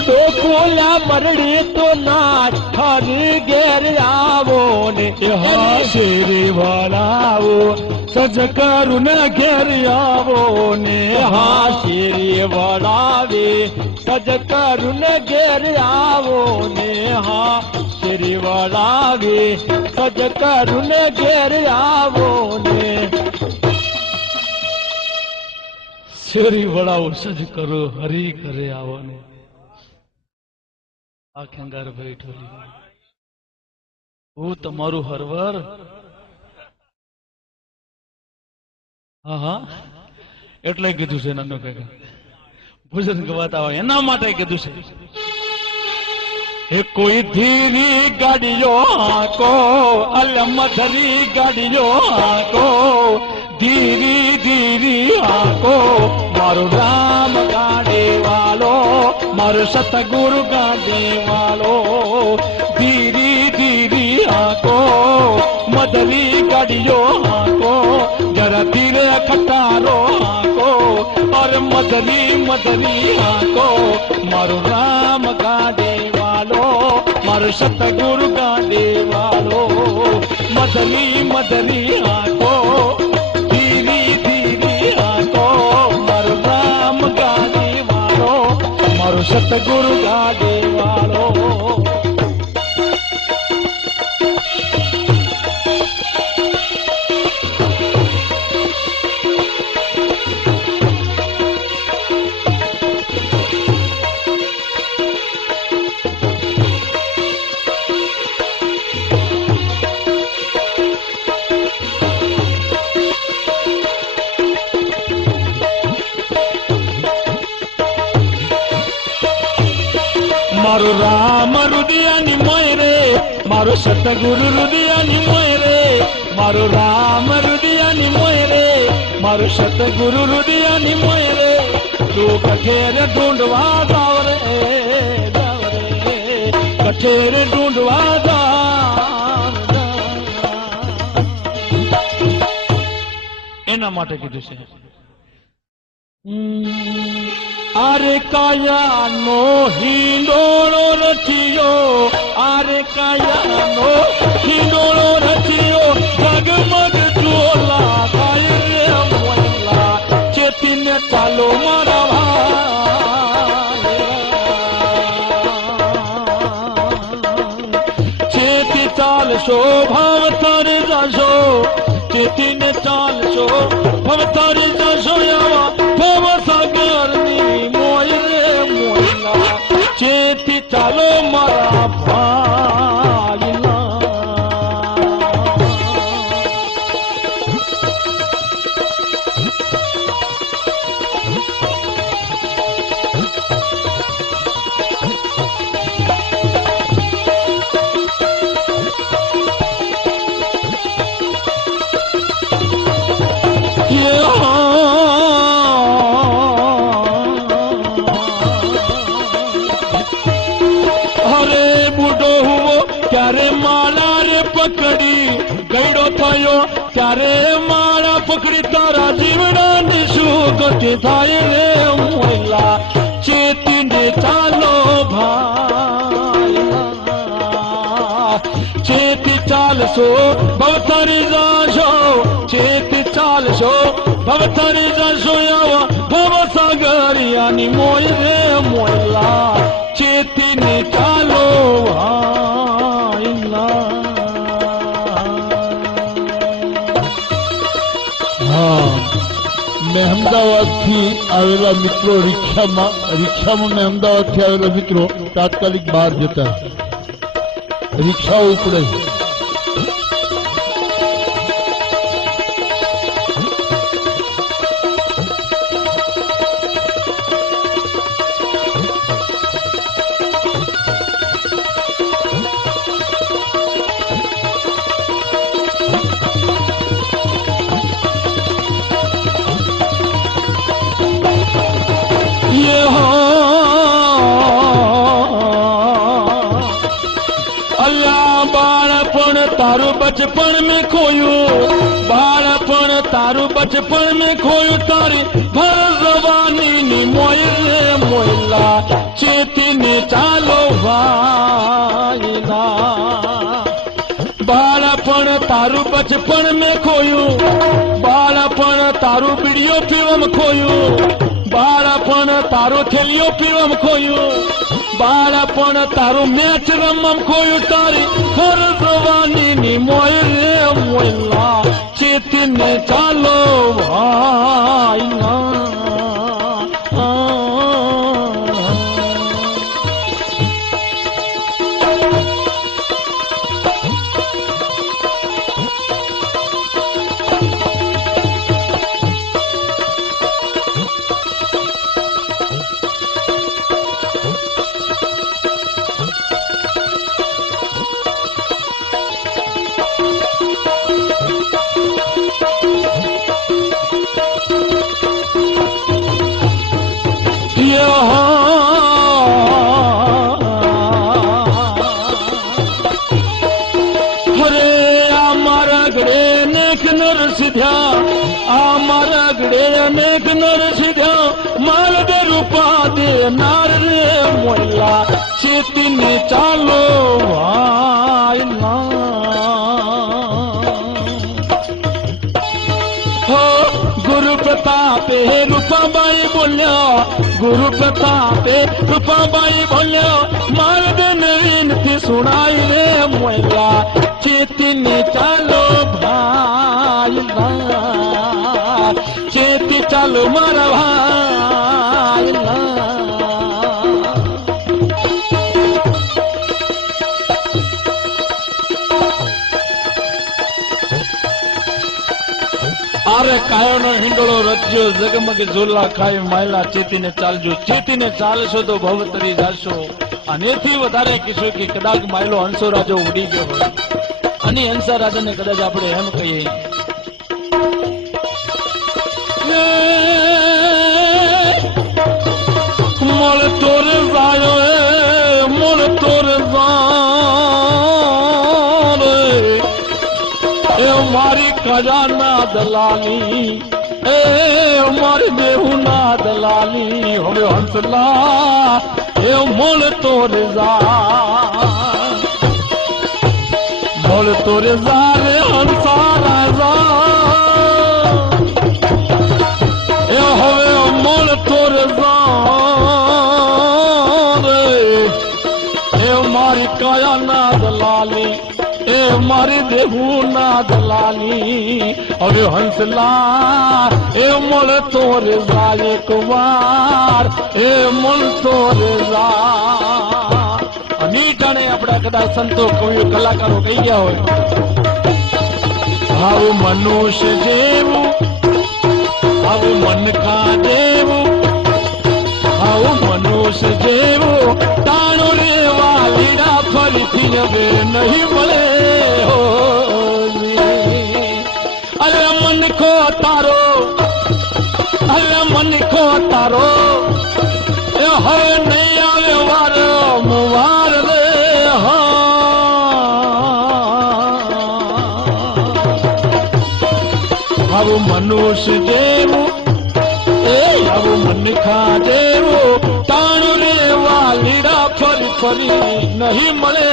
ડોકોલા મરડી તો નાચ હરી ઘેર આવો ને શેરી વળાવો સજ કરું ને ઘેર આવો ને શેરી વળાવે સજ કરું ને ઘેર આવો ને શેરી વળાવે સજ કરું ને ઘેર આવો ને શેરી વળાવો સજ કરો હરી ઘરે આવો ને આ ખેંગાર ભાઈ ઠોલી હું તમારું હરવર હા એટલે કીધું છે નાનો કાકા ભજન ગવાતા હોય એના માટે કીધું છે એ કોઈ ધીરી ગાડીઓ હાકો અલમધરી ગાડીઓ હાકો ધીરી ધીરી હાકો મારું રામ ગાડે વાલો મારો સતગુરુ ગાડે વાલો ધીરી ધીરી હાકો મધરી ગાડીઓ હાકો જરા ધીરે ખટારો હાકો और મધરી હાકો મારું રામ ગાડે વાલો મારો સતગુરુ ગાડે વાલો મધરી હાકો ધીરી ધીરી હાકો મારું રામ ગાડે વાલો મારો સતગુરુ ગાડે વાલો મારું રામ રુદિયાની મોય રે મારું સતગુરુ રુદિયાની મોય રે મારું રામ રુદિયાની મોય રે મારું સતગુરુ રુદિયાની મોય રે તું કઠેર ઢૂંઢવા જાવ રે કઠેર ઢૂંઢવા જાવ એના માટે કીધું છે આરે કાયાનો હિંડોળો રચિયો આરે કાયાનો હિંડોળો રચિયો જગમગ ચોલા ગાય રે મોલા ચેતીને ચાલો મારા ભાઈ ચેતી ચાલશો ભાવ તારી જશો ચેતીને ચાલશો ભાવ તારી જશો ભવ સાગરની મોય રે મોયલા ચેતી ચાલો મારા ભાઈલા ત્યારે માળા રે પકડી ગયડો થયો ત્યારે માળા પકડી તારા જીવડાની શું ગતિ થાય રે મોયલા ચેતીને ચાલો ભાઈ ચેતી ચાલશો ભવતરી જાશો ચેતી ચાલશો ભવતરી જાશો આવા ભવસાગરિયાની મોય રે મોયલા ચેતીને ચાલો ભાઈલા હા મેં અમદાવાદથી આવેલા મિત્રો રિક્ષામાં મેં અમદાવાદથી આવેલા મિત્રો તાત્કાલિક બહાર જતા રિક્ષાઓ ઉપડે तारू बचपन में खोयू बालपण तारू बचपन में खोयू तारी भर जवानी नी मोयले मोयला चेती ने चालो भाईला बालपण तारू बचपन में खोयू बालपण तारू बीड़ियो पीवम खोयू बालपण तारू थेलियो पीवम खोयू बालपण तारू मैच रमम खोयू तारी हर जवानी नी मोयले मोयला चेती ने चालो भाईला अनेक नर सिद्ध्या मार्ग रूपा दे नार रे मोयला चेती ने चालो भाईला हो गुरु प्रतापे रूपाबाई बोल्या गुरु प्रतापे रूपाबाई बोल्या मार्ग नवीन थी सुनाई रे मोयला चेती ने चालो भाईला चेती चालो मारा भाईला अरे कायो नो हिंडोळो रज्यो जगमग झोला खाय मायला चेतीने चालजो चेतीने चालशो तो भवतरी जाशो अनेથી વધારે કીધું કે કદાચ માયલો હંસો રાજો ઉડી ગયો હોય અને હંસા રાજાને કદાચ આપણે એમ કહીએ મોળ તોર જાયો મોળ તોર જાયો એ મારી ખજાના દલાલી એ મારી દેહુના દલાલી હવે હંસલા એ મોળ તોર જા મોળ તોર જા રે હંસા રાજા એ હવે મોળ તોર જા मारी काया ना दलाली ए मारी देहू ना दलाली अरे हंसला ए मोल तोर जाए कुमार ए मोल तोर जा अनीटाने अपना कदा संतो कवियो कलाकारो कही गया हो हाउ मनुष्य जेवू हाउ मन का देवू हाउ मनुष्य जेवू ताणो रे वालीड़ा फरीथी હવે नहीं મળે हो अरे मन को तारो अरे मन को तारो હવે नहीं आवे वारो मुवार रे हाँ આવું મનુષ્ય જેવું આવું મનખા જેવું તાણું રેવા લીડા ફરી ફરી નહીં મળે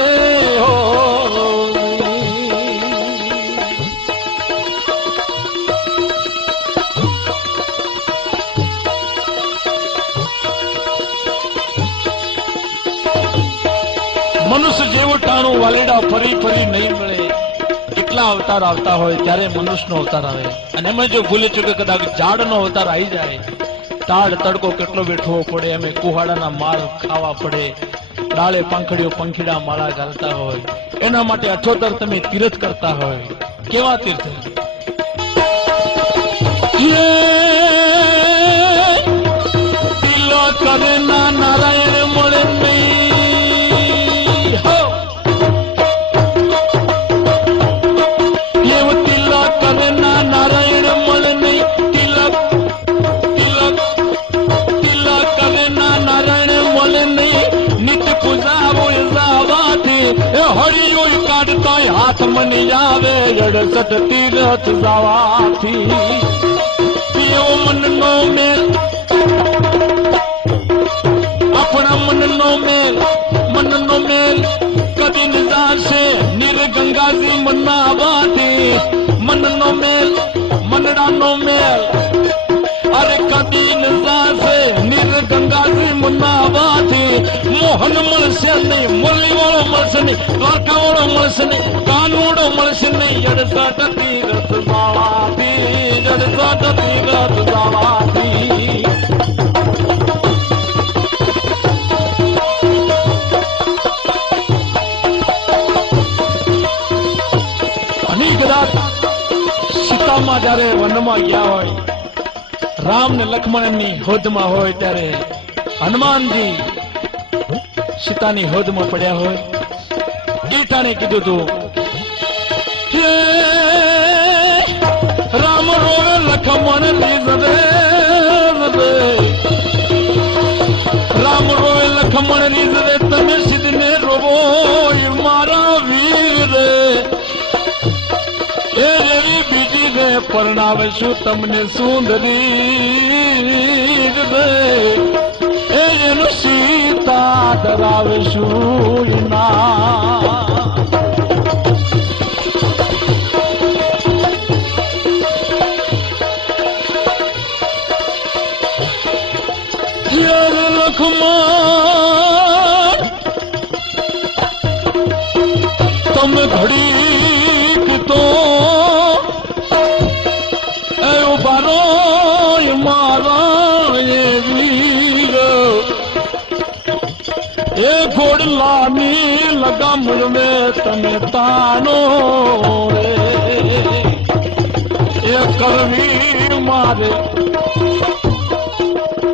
હો મનુષ્ય જેવું ટાણું વાલીડા ફરી ફરી નહીં મળે. કેટલા અવતાર આવતા હોય ત્યારે મનુષ્યનો અવતાર આવે અને એમાં જો ભૂલી ચૂકે કદાચ ઝાડનો અવતાર આવી જાય ટાળ તડકો કેટલો બેઠવો પડે એમ કુહાડાના માર ખાવા પડે ડાળે પાંખડીઓ પંખીડા માળા ઘાલતા હોય એના માટે અઠોતર તમે તીર્થ કરતા હોય કેવા તીર્થ તિલક કરે ના નારાયણ મળે નહીં હો એવું તિલક કરે ના નારાયણ મળે નહીં તિલક તિલક તિલક કરે ના નારાયણ મળે નહીં નિત્ય પૂજાવો જાવાથી એ હરિયો કાઢતો હાથ મને આવે 68 તીરથ જાવાથી એવો મનનો મેલ આપણા મનનો મેલ કદી ન જાશે નીર ગંગાજી મનના વાથી મનનો મેલ મનડાનો મેલ અરે કદી ન જાશે નીર ગંગાજી મનના વાથી મોહન મળશે નહીં મુરલી વાળો મળશે નહીં દ્વારકા વાળો મળશે નહીં કાનોડો મળશે નહીં 68 તીરથ જાવાથી 68 તીરથ જાવાથી સીતામાં જયારે વનમાં ગયા હોય રામ ને લક્ષ્મણ એમની હોદમાં હોય ત્યારે હનુમાનજી સીતાની હોદમાં પડ્યા હોય ગીતાને કીધું તું રામ રોવે લક્ષ્મણ લીધે રામ રોવે લક્ષ્મણ લીધે તમે સિદ્ધને રોવો મારા વીર એ રેવી બીજી ને પરણાવશું તમને સુંદરી એ એનું સીતા ધરાવશું ના લખમણ તમે ઘડીક તો ઉભારો મારા એ વીર એ ઘોડલાની લગામ મેં તમે તાનો રે એ કરવી મારે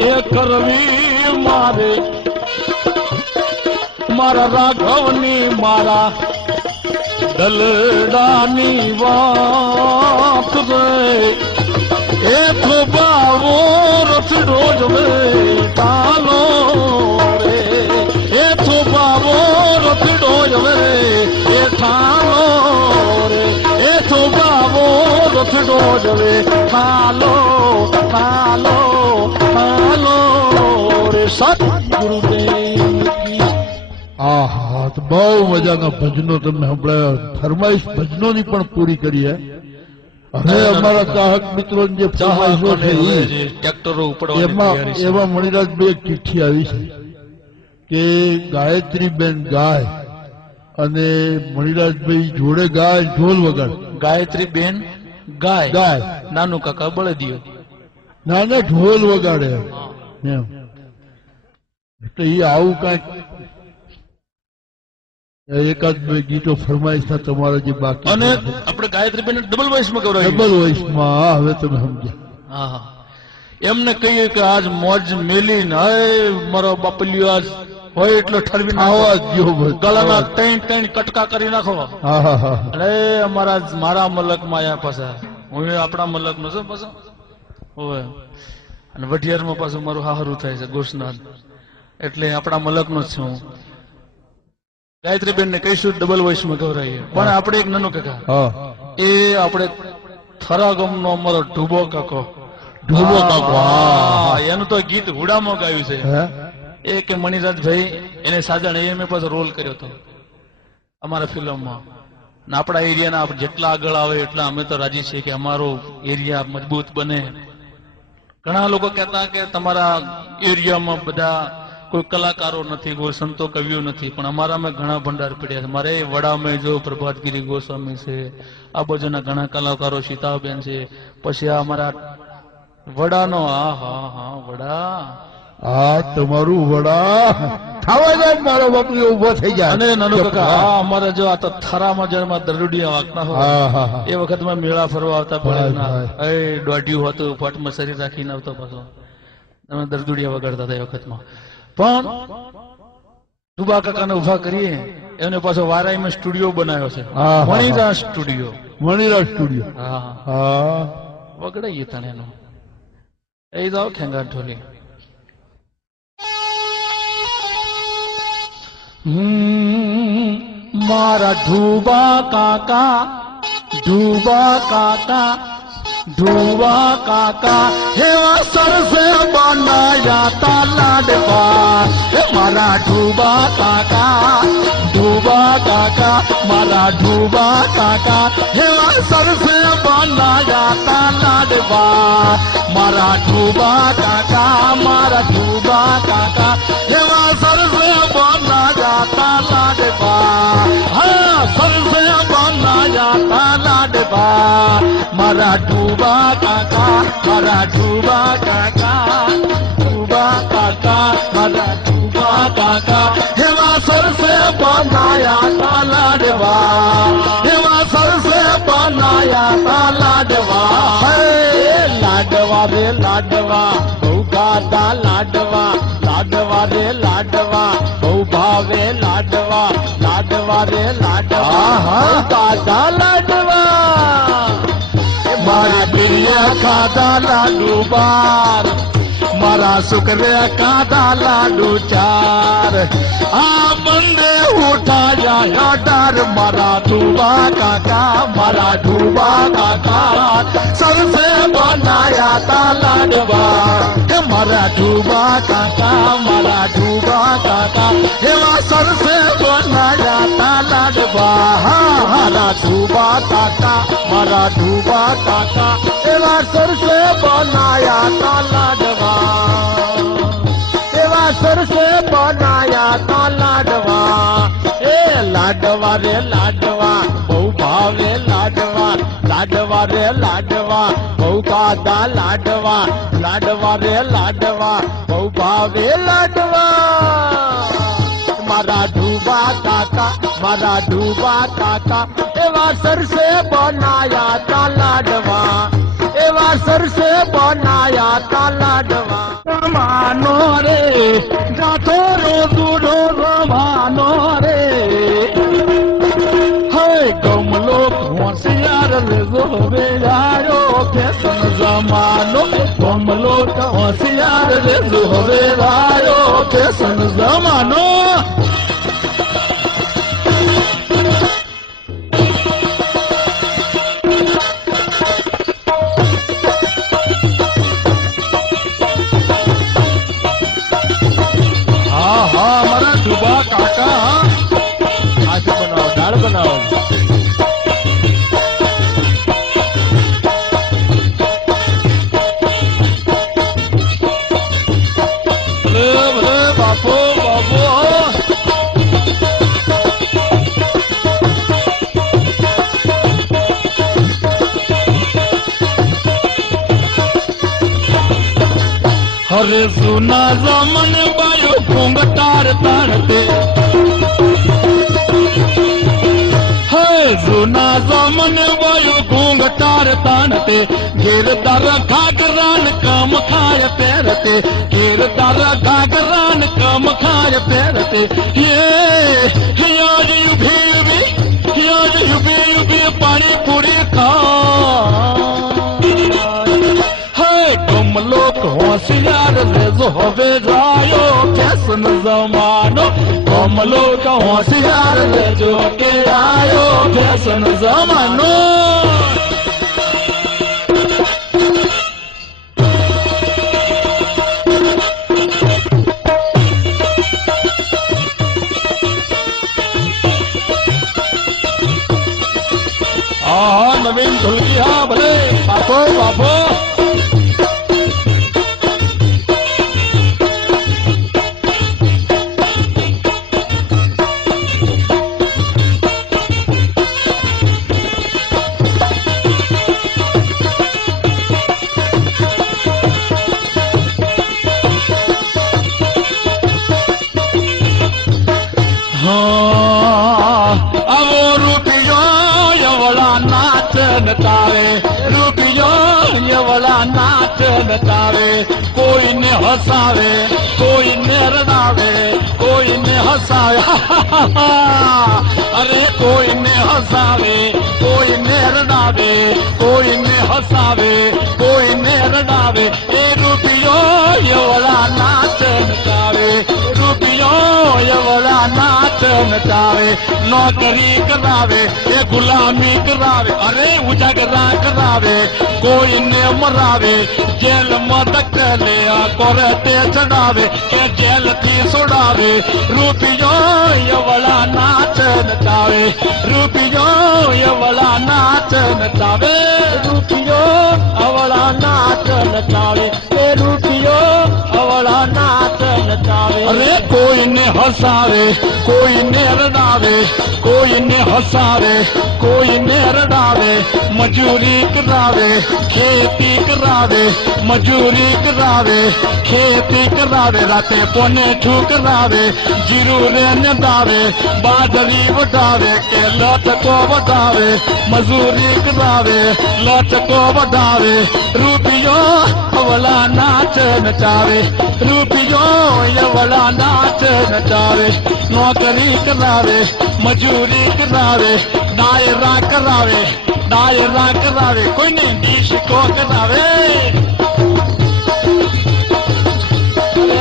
એ કરવી મારે મારા રાઘવની મારા દલડાની વાત રે એ તો બાવો રથડો જ તાલો રે એ તો બાવો રથડો જ એ થાલો રે એ તો બાવો રથડો જ થાલો થાલો થાલો રે સતગુરુદેવ આહા તો બહુ મજાના ભજનો તમે હમણાં ફરમાઈશ ભજનોની પણ પૂરી કરી હે હવે અમારા ચાહક મિત્રો જે ફરમાઈશો છે એમાં મણિરાજભાઈ એક ચિઠ્ઠી આવી છે કે ગાયત્રીબેન ગાય અને મણિરાજભાઈ જોડે ગાય ઢોલ વગાડ ગાયત્રીબેન ગાય ગાય નાનું કાકા બળદિયો નાના ઢોલ વગાડે એમ એટલે એ આવું કાંઈક એકાદ બે ગીતો ફરમાઈશના તમારા જે બાકી અને આપણે ગાયત્રીબેન ડબલ વોઇસમાં ગવરાવી ડબલ વોઇસમાં હવે તમે સમજ્યા હા એમને કહીએ કે આજ મોજ મેલી ને હે મારો બાપલિયો આજ હોય એટલો ઠરવી આવાજ જો ગળાના ત્રણ કટકા કરી નાખો અરે મારા મલકમાં આયા પાછા હું આપણા મલક નો છું પાછો હોય અને વઢિયારમાં પાછું મારું હાહરું થાય છે ગોસનાથ એટલે આપણા મલક નો જ છું ગાયત્રીબેન ને કહીશું ડબલ વોઇસમાં ગવરાઈએ પણ આપણે એક નાનું કાકા એ આપણે થરા ગામનો અમારો ઢૂબો કાકો. ઢૂબો કાકો, હા. એનું તો ગીત હુડામાં ગાયું છે. હે? એ કે મણિરાજભાઈ એને સાજણ એ મેં પાછો રોલ કર્યો હતો અમારા ફિલ્મમાં. ને આપણા એરિયાના આપણે જેટલા આગળ આવે એટલા અમે તો રાજી છીએ કે અમારો એરિયા મજબૂત બને. ઘણા લોકો કહેતા કે તમારા એરિયામાં બધા કોઈ કલાકારો નથી, કોઈ સંતો કવિઓ નથી, પણ અમારામાં ઘણા ભંડાર પડ્યા છે. મારે વડામાં જો પ્રભાતગીરી ગોસ્વામી છે, આ બાજુના ઘણા કલાકારો સીતાબેન છે, પછી આ અમારા વડાનો વડા આ તમારું વડા ખાવા જાય મારો બાપુ ઉભો થઈ જાય. અને નાનો કાકા અમારે જો આ તો થરામાં જન્મ દરડુડિયા વાગતા હોય હા, હા, હા. એ વખતમાં મેળા ફરવા આવતા પડે હા, એ દોઢિયું હતું ફટમાં શરીર રાખીને આવતો પાછો અમે દરદુડિયા વગાડતા હતા એ વખતમાં. પણ ડુબા કાકાને ઉભા કરીએ એને પાછો વારાઈમાં સ્ટુડિયો બનાવ્યો છે, હા, હા, હા. મણિરાજ સ્ટુડિયો. મણિરાજ સ્ટુડિયો. હા હા, વગડાઈએ તને એનો એ જાઓ ખેંગા ઢોલી. મારા ઢૂબા કાકા, ઢૂબા કાકા, ઢૂબા કાકા હેવા સરસે બનાયા તા લાડવા. હે મારા ઢૂબા કાકા, ઢૂબા કાકા, મારા ઢૂબા કાકા હેવા સરસે બનાયા તા લાડવા. મારા ઢૂબા કાકા, મારા ઢૂબા કાકા હેવા સરસે બનાયા તા લાડવા. હા, સરસે બનાયા તા લાડવા. મારા ઢૂબા કાકા, મારા ઢૂબા કાકા, ઢૂબા કાકા, મારા ઢૂબા કાકા હેવા સરસે બનાયા તા લાડવા. હેવા સરસે બનાયા તા લાડવા. લાડવા રે લાડવા બહુ ગાતા લાડવા, લાડવા રે લાડવા બહુ ભાવે લાડવા, લાડવા રે લાડવા ગાતા લાડવા. મારા બિરિયા ખાધા લાડુ બાર, મારા શુક્રે ખાધા લાડુ ચાર. આ બંને ઉઠાયા અઢાર. મારા ઢૂબા કાકા, મારા ઢૂબા કાકા સરસે બનાયા તા લાડવા. હે મારા ઢૂબા કાકા, મારા ઢૂબા કાકા એવા સરસે બનાયા તા લાડવા. હા, મારા ઢૂબા કાકા, મારા ઢૂબા કાકા એવા સરસે બનાયા તા લાડવા. એવા સરસે બનાયા તા લાડવા. એ લાડવા રે લાડવા બહુ ભાવે લાડવા, લાડવા રે લાડવા બહુ ગાતા લાડવા, લાડવા રે લાડવા બહુ ભાવે લાડવા. મારા ઢૂબા કાકા, મારા ઢૂબા કાકા એવા સરસે બનાયા તા લાડવા. એવા સરસે બનાયા તા લાડવા. રમાનો રે ગાથો રો દૂરો રમાનો રે. હે ગમલો હોશિયાર લેજો વેરાયો ફેશન જમાનો. ગમલો હોશિયાર લેજો વેરાયો ફેશન જમાનો. મારા ઢૂબા કાકા આજે બનાવો, દાળ બનાવો. ભલે બાપો બાપો. હરે સુના જમન બાયો ઘૂંઘટાર તારતે. હે સુના જમન બાયો ઘૂંઘટાર તારતે. ઘેરદાર ઘાઘરાન કામ ખાય પહેરતે. ઘેરદાર ઘાઘરાન કામ ખાય પહેરતે. યાદ ઉભી પાણી પૂરી ખા. ગમલો હોશિયાર લેજો હવે જાયો ફેશન જમાનો. ગમલો હોશિયાર લેજો કે આયો ફેશન જમાનો. હા નવીન ઢોલકી હા ભલે બાપો બાપો આવો રૂપિયો યવળા નાચ નચાવે રૂપિયો યવળા નાચ નચાવે કોઈને હસાવે કોઈને રડાવે કોઈને હસાવે અરે કોઈને હસાવે કોઈને રડાવે કોઈને હસાવે કોઈને રડાવે એ રૂપિયો યવળા નાચ નચાવે રૂપિયો યવળા નાચ નચાવે નોકરી કરાવે એ ગુલામી કરાવે અરે ઉજાગરા કરાવે કોઈને મરાવે જેલમાં ધકેલે કોર્ટે ચડાવે કે જેલથી છોડાવે રૂપિયો યવળા નાચ નચાવે રૂપિયો યવળા નાચ નચાવે રૂપિયો અવળા નાચ નચાવે એ રૂપિયો અવળા નાચ નચાવે અરે કોઈને હસાવે કોઈને રડાવે કોઈને હસાવે કોઈને રડાવે મજૂરી કરાવે ખેતી કરાવે મજૂરી કરાવે ખેતી કરાવે રાતે પોને ઠુકરાવે જીરું રે નદાવે બાજરી વટાવે કે લટકો વટાવે મજૂરી કરાવે લટકો વટાવે રૂપિયો અવળા નાચ નચાવે રૂપિયો યવળા નાચ નચાવે નોકરી કરાવે મજૂરી કરાવે ડાયરા કરાવે કોઈને ડીશકો કરાવે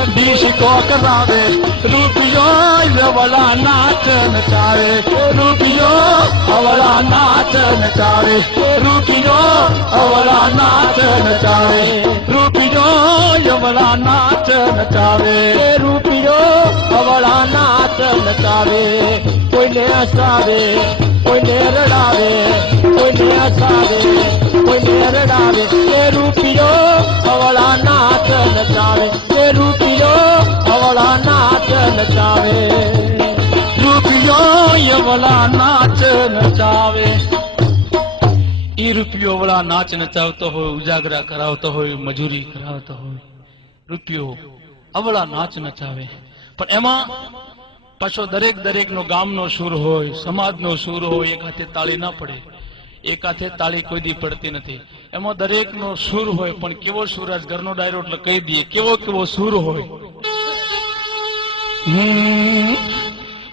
ડીશકો કરાવે રૂપિયો યવળા નાચ નચાવે રૂપિયો અવળા નાચ નચાવે રૂપિયો અવળા નાચ નચાવે રૂપિયો યવળા નાચ નચાવે રૂપિયો અવળા નાચ નચાવે કોઈને હસાવે કોઈને રડાવે કોઈને હસાવે કોઈને રડાવે એ રૂપિયો અવળા નાચ નચાવે એ રૂપિયો અવળા નાચ નચાવે રૂપિયો યવળા નાચ નચાવે ઈ રૂપિયો અવળા નાચ નચાવતો હોય ઉજાગરા કરાવતો હોય મજૂરી કરાવતો હોય રૂપિયો અવળા નાચ નચાવે પણ એમાં પાછો દરેક નો ગામનો સૂર હોય સમાજનો સૂર હોય એક હાથે તાળી ના પડે એક હાથે તાળી કોઈ દી પડતી નથી એમાં દરેકનો સૂર હોય પણ કેવો સૂર આજ ઘરનો ડાયરો એટલે કહી દઈએ કેવો સૂર હોય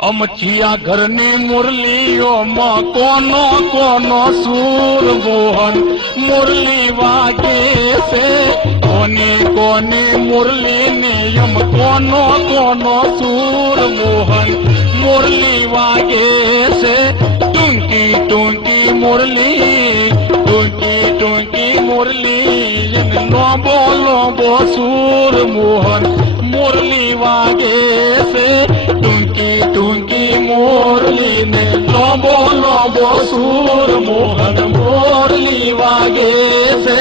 અમચિયા ઘરની મુરલીઓમાં કોનો સૂર મોહન મુરલી વાગે છે કોની મુરલી ને યમ કોનો સૂર મોહન મુરલી વાગે છે ટૂંકી મુરલી લોબો સૂર મોહન મુરલી વાગે છે ટૂંકી મોરલી ને લોબો સૂર મોહન મોરલી વાગે છે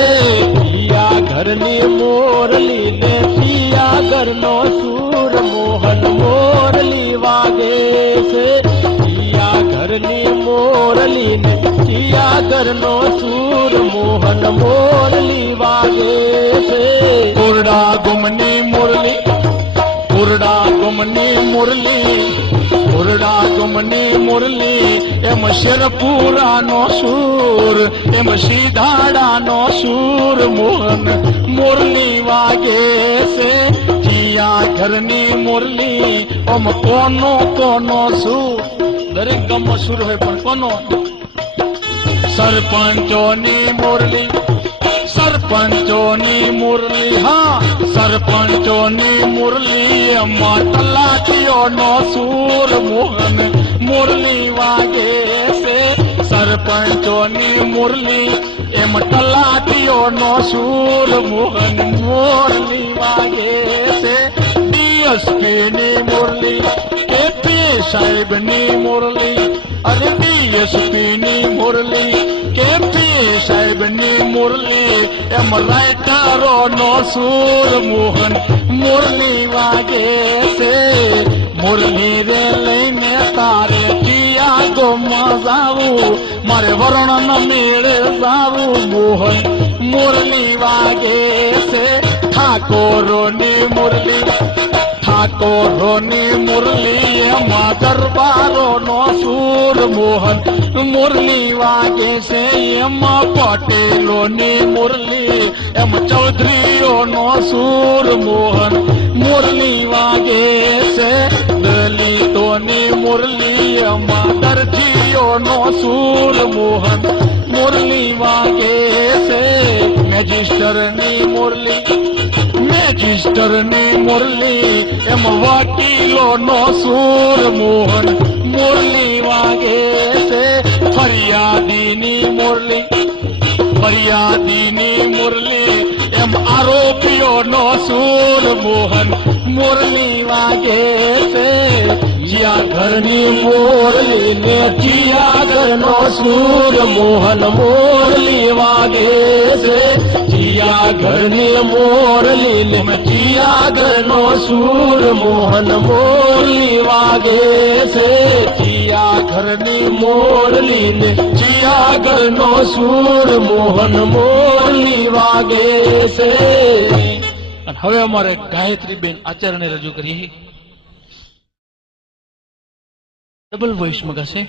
પિયા ઘરની મોરલી ને પિયા ઘરનો સૂર મોહન મોરલી વાગે છે પિયા ઘરની મોરલી ને પિયા ઘરનો સૂર મોહન મોરલી વાગે છે કોરડા ગુમની મુરલી એમ શેરપુરાનો સૂર એમ સીધાડાનો સૂર મોહન મુરલી વાગે છે જીયા ઘરની મુરલી ઓમ કોનો સૂર દરેક ગામમાં સૂર હોય પણ કોનો સરપંચોની મુરલી હા સરપંચોની મુરલી એમાં તલાટીઓનો સૂર મોહન મુરલી વાગે છે સરપંચોની મુરલી એમ તલાટીઓનો સૂર મોહન મુરલી વાગે છે ડીએસપીની મુરલી કેપી સાહેબની મુરલી અરે ડીએસપીની મુરલી મુરલી એમ રાઈટરો નો સૂર મોહન મુરલી વાગે છે મુરલી રે લઈને તારે કિયા ગોમાં જાવું મારે વર્ણન મેળે જાવું મોહન મુરલી વાગે છે ઠાકોરોની મુરલી ઠાકોરોની મુરલી એમાં દરબારો નો સૂર મોહન મુરલી વાગે છે એમાં પટેલોની મુરલી એમ ચૌધરીઓ નો સૂર મોહન મુરલી વાગે છે દલિતોની મુરલી એમાં દરજીઓ નો સૂર મોહન મુરલી વાગે છે મેજિસ્ટરની મુરલી મેજિસ્ટરની મુરલી એમ વકીલો નો સૂર મોહન મુરલી વાગે છે ફરિયાદીની મુરલી ફરિયાદીની મુરલી એમ આરોપીઓ નો સૂર મોહન મુરલી વાગે છે જીયા ઘરની મુરલી ને જીયા ઘરનો સૂર મોહન મુરલી વાગે છે જીયા ઘરની મુરલી ને જીયા ઘરનો સૂર મોહન મુરલી વાગે છે જીયા ઘરની મુરલી ને જીયા ઘરનો સૂર મોહન મુરલી વાગે છે. અને હવે અમારે ગાયત્રીબેન આચાર્યને રજૂ કરીએ. ડબલ વોઇસમાં ગાશે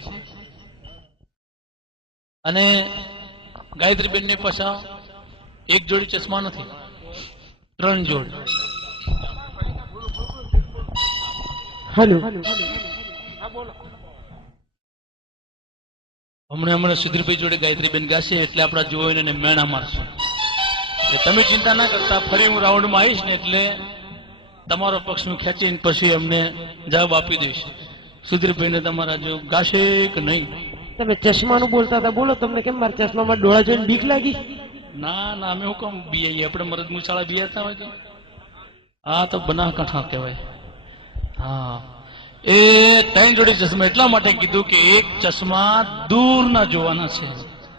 અને ગાયત્રીબેન ને પાછા એક જોડી ચશ્મા નથી, 3 જોડ. હેલો, હમણાં સુધીરભાઈ જોડે ગાયત્રીબેન ગાશે એટલે આપણા જોઈને મેણા મારશું. તમે ચિંતા ના કરતા, ફરી હું રાઉન્ડમાં આવીશ ને એટલે તમારો પક્ષ હું ખેંચીને પછી અમને જવાબ આપી દઈશ. સુધીરભાઈને તમારા જો ગાશે કે નહીં. તમે ચશ્માનું બોલતા હતા, બોલો. તમને કેમ મારા ચશ્મામાં ડોળા જોઈને બીક લાગી? ના ના, અમે હું કામ બીએ? આપણે મરદ મુસાળા બીયાતા હોય તો આ તો બનાસકાંઠા કહેવાય. હા, એ 3 જોડી ચશ્મા એટલા માટે કીધું કે એક ચશ્મા દૂરના જોવાના છે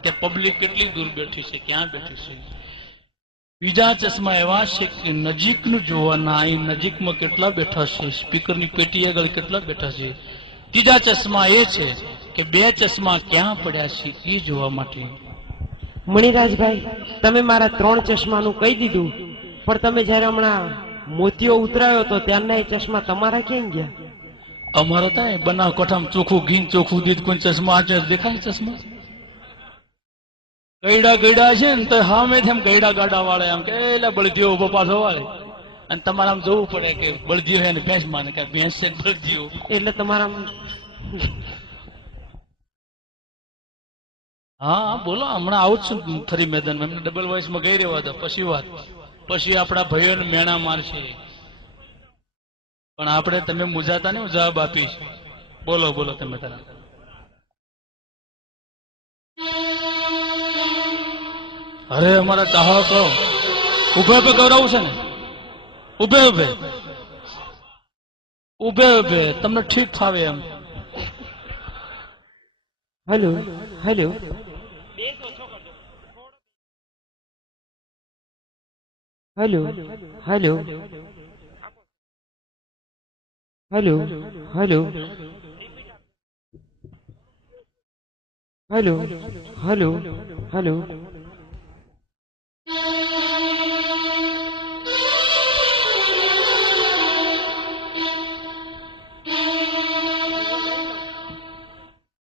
કે પબ્લિક કેટલી દૂર બેઠી છે, ક્યાં બેઠી છે. બીજા ચશ્મા એવા છે કે નજીકનું જોવાના, અહીં નજીકમાં કેટલા બેઠા છે, સ્પીકરની પેટી આગળ કેટલા બેઠા છે. ત્રીજા ચશ્મા એ છે કે 2 ચશ્મા ક્યાં પડ્યા છે એ જોવા માટે. મણિરાજભાઈ, તમે મારા 3 ચશ્માનું કહી દીધું, પણ તમે જયારે હમણાં મોતીઓ ઉતરાયો તો ત્યારના એ ચશ્મા તમારા ક્યાં ગયા? અમારે ત્યાં બનાસકાંઠામાં ચોખ્ખું ઘી ચોખ્ખું દૂધ, કોઈ ચશ્મા આચે દેખાય? ચશ્મા ગયડા ગયડા છે ને તો હામે એમ ગયડા ગાડા વાળે આમ કે એલા બળદીઓ ઉભો પાછો વાળે, અને તમારે આમ જોવું પડે કે બળદીઓ હે ને ભેંસ માને કે ભેંસ છે બળદીઓ. એટલે તમારા હા બોલો, હમણાં આવું જ છું ફરી મેદાનમાં. એમને ડબલ વોઇસમાં ગઈ રહેવા દો, પછી વાત, પછી આપણા ભાઈઓને મેણા મારશે. પણ આપણે તમે મૂંઝાતા ને, હું જવાબ આપીશ. બોલો બોલો તમે તારા. અરે અમારા ચાહકો ઉભે ઉભે ગૌરવ છે ને, ઉભે ઉભે ઉભે ઉભે તમને ઠીક ફાવે એમ. Hello hello hello hello hello hello hello hello hello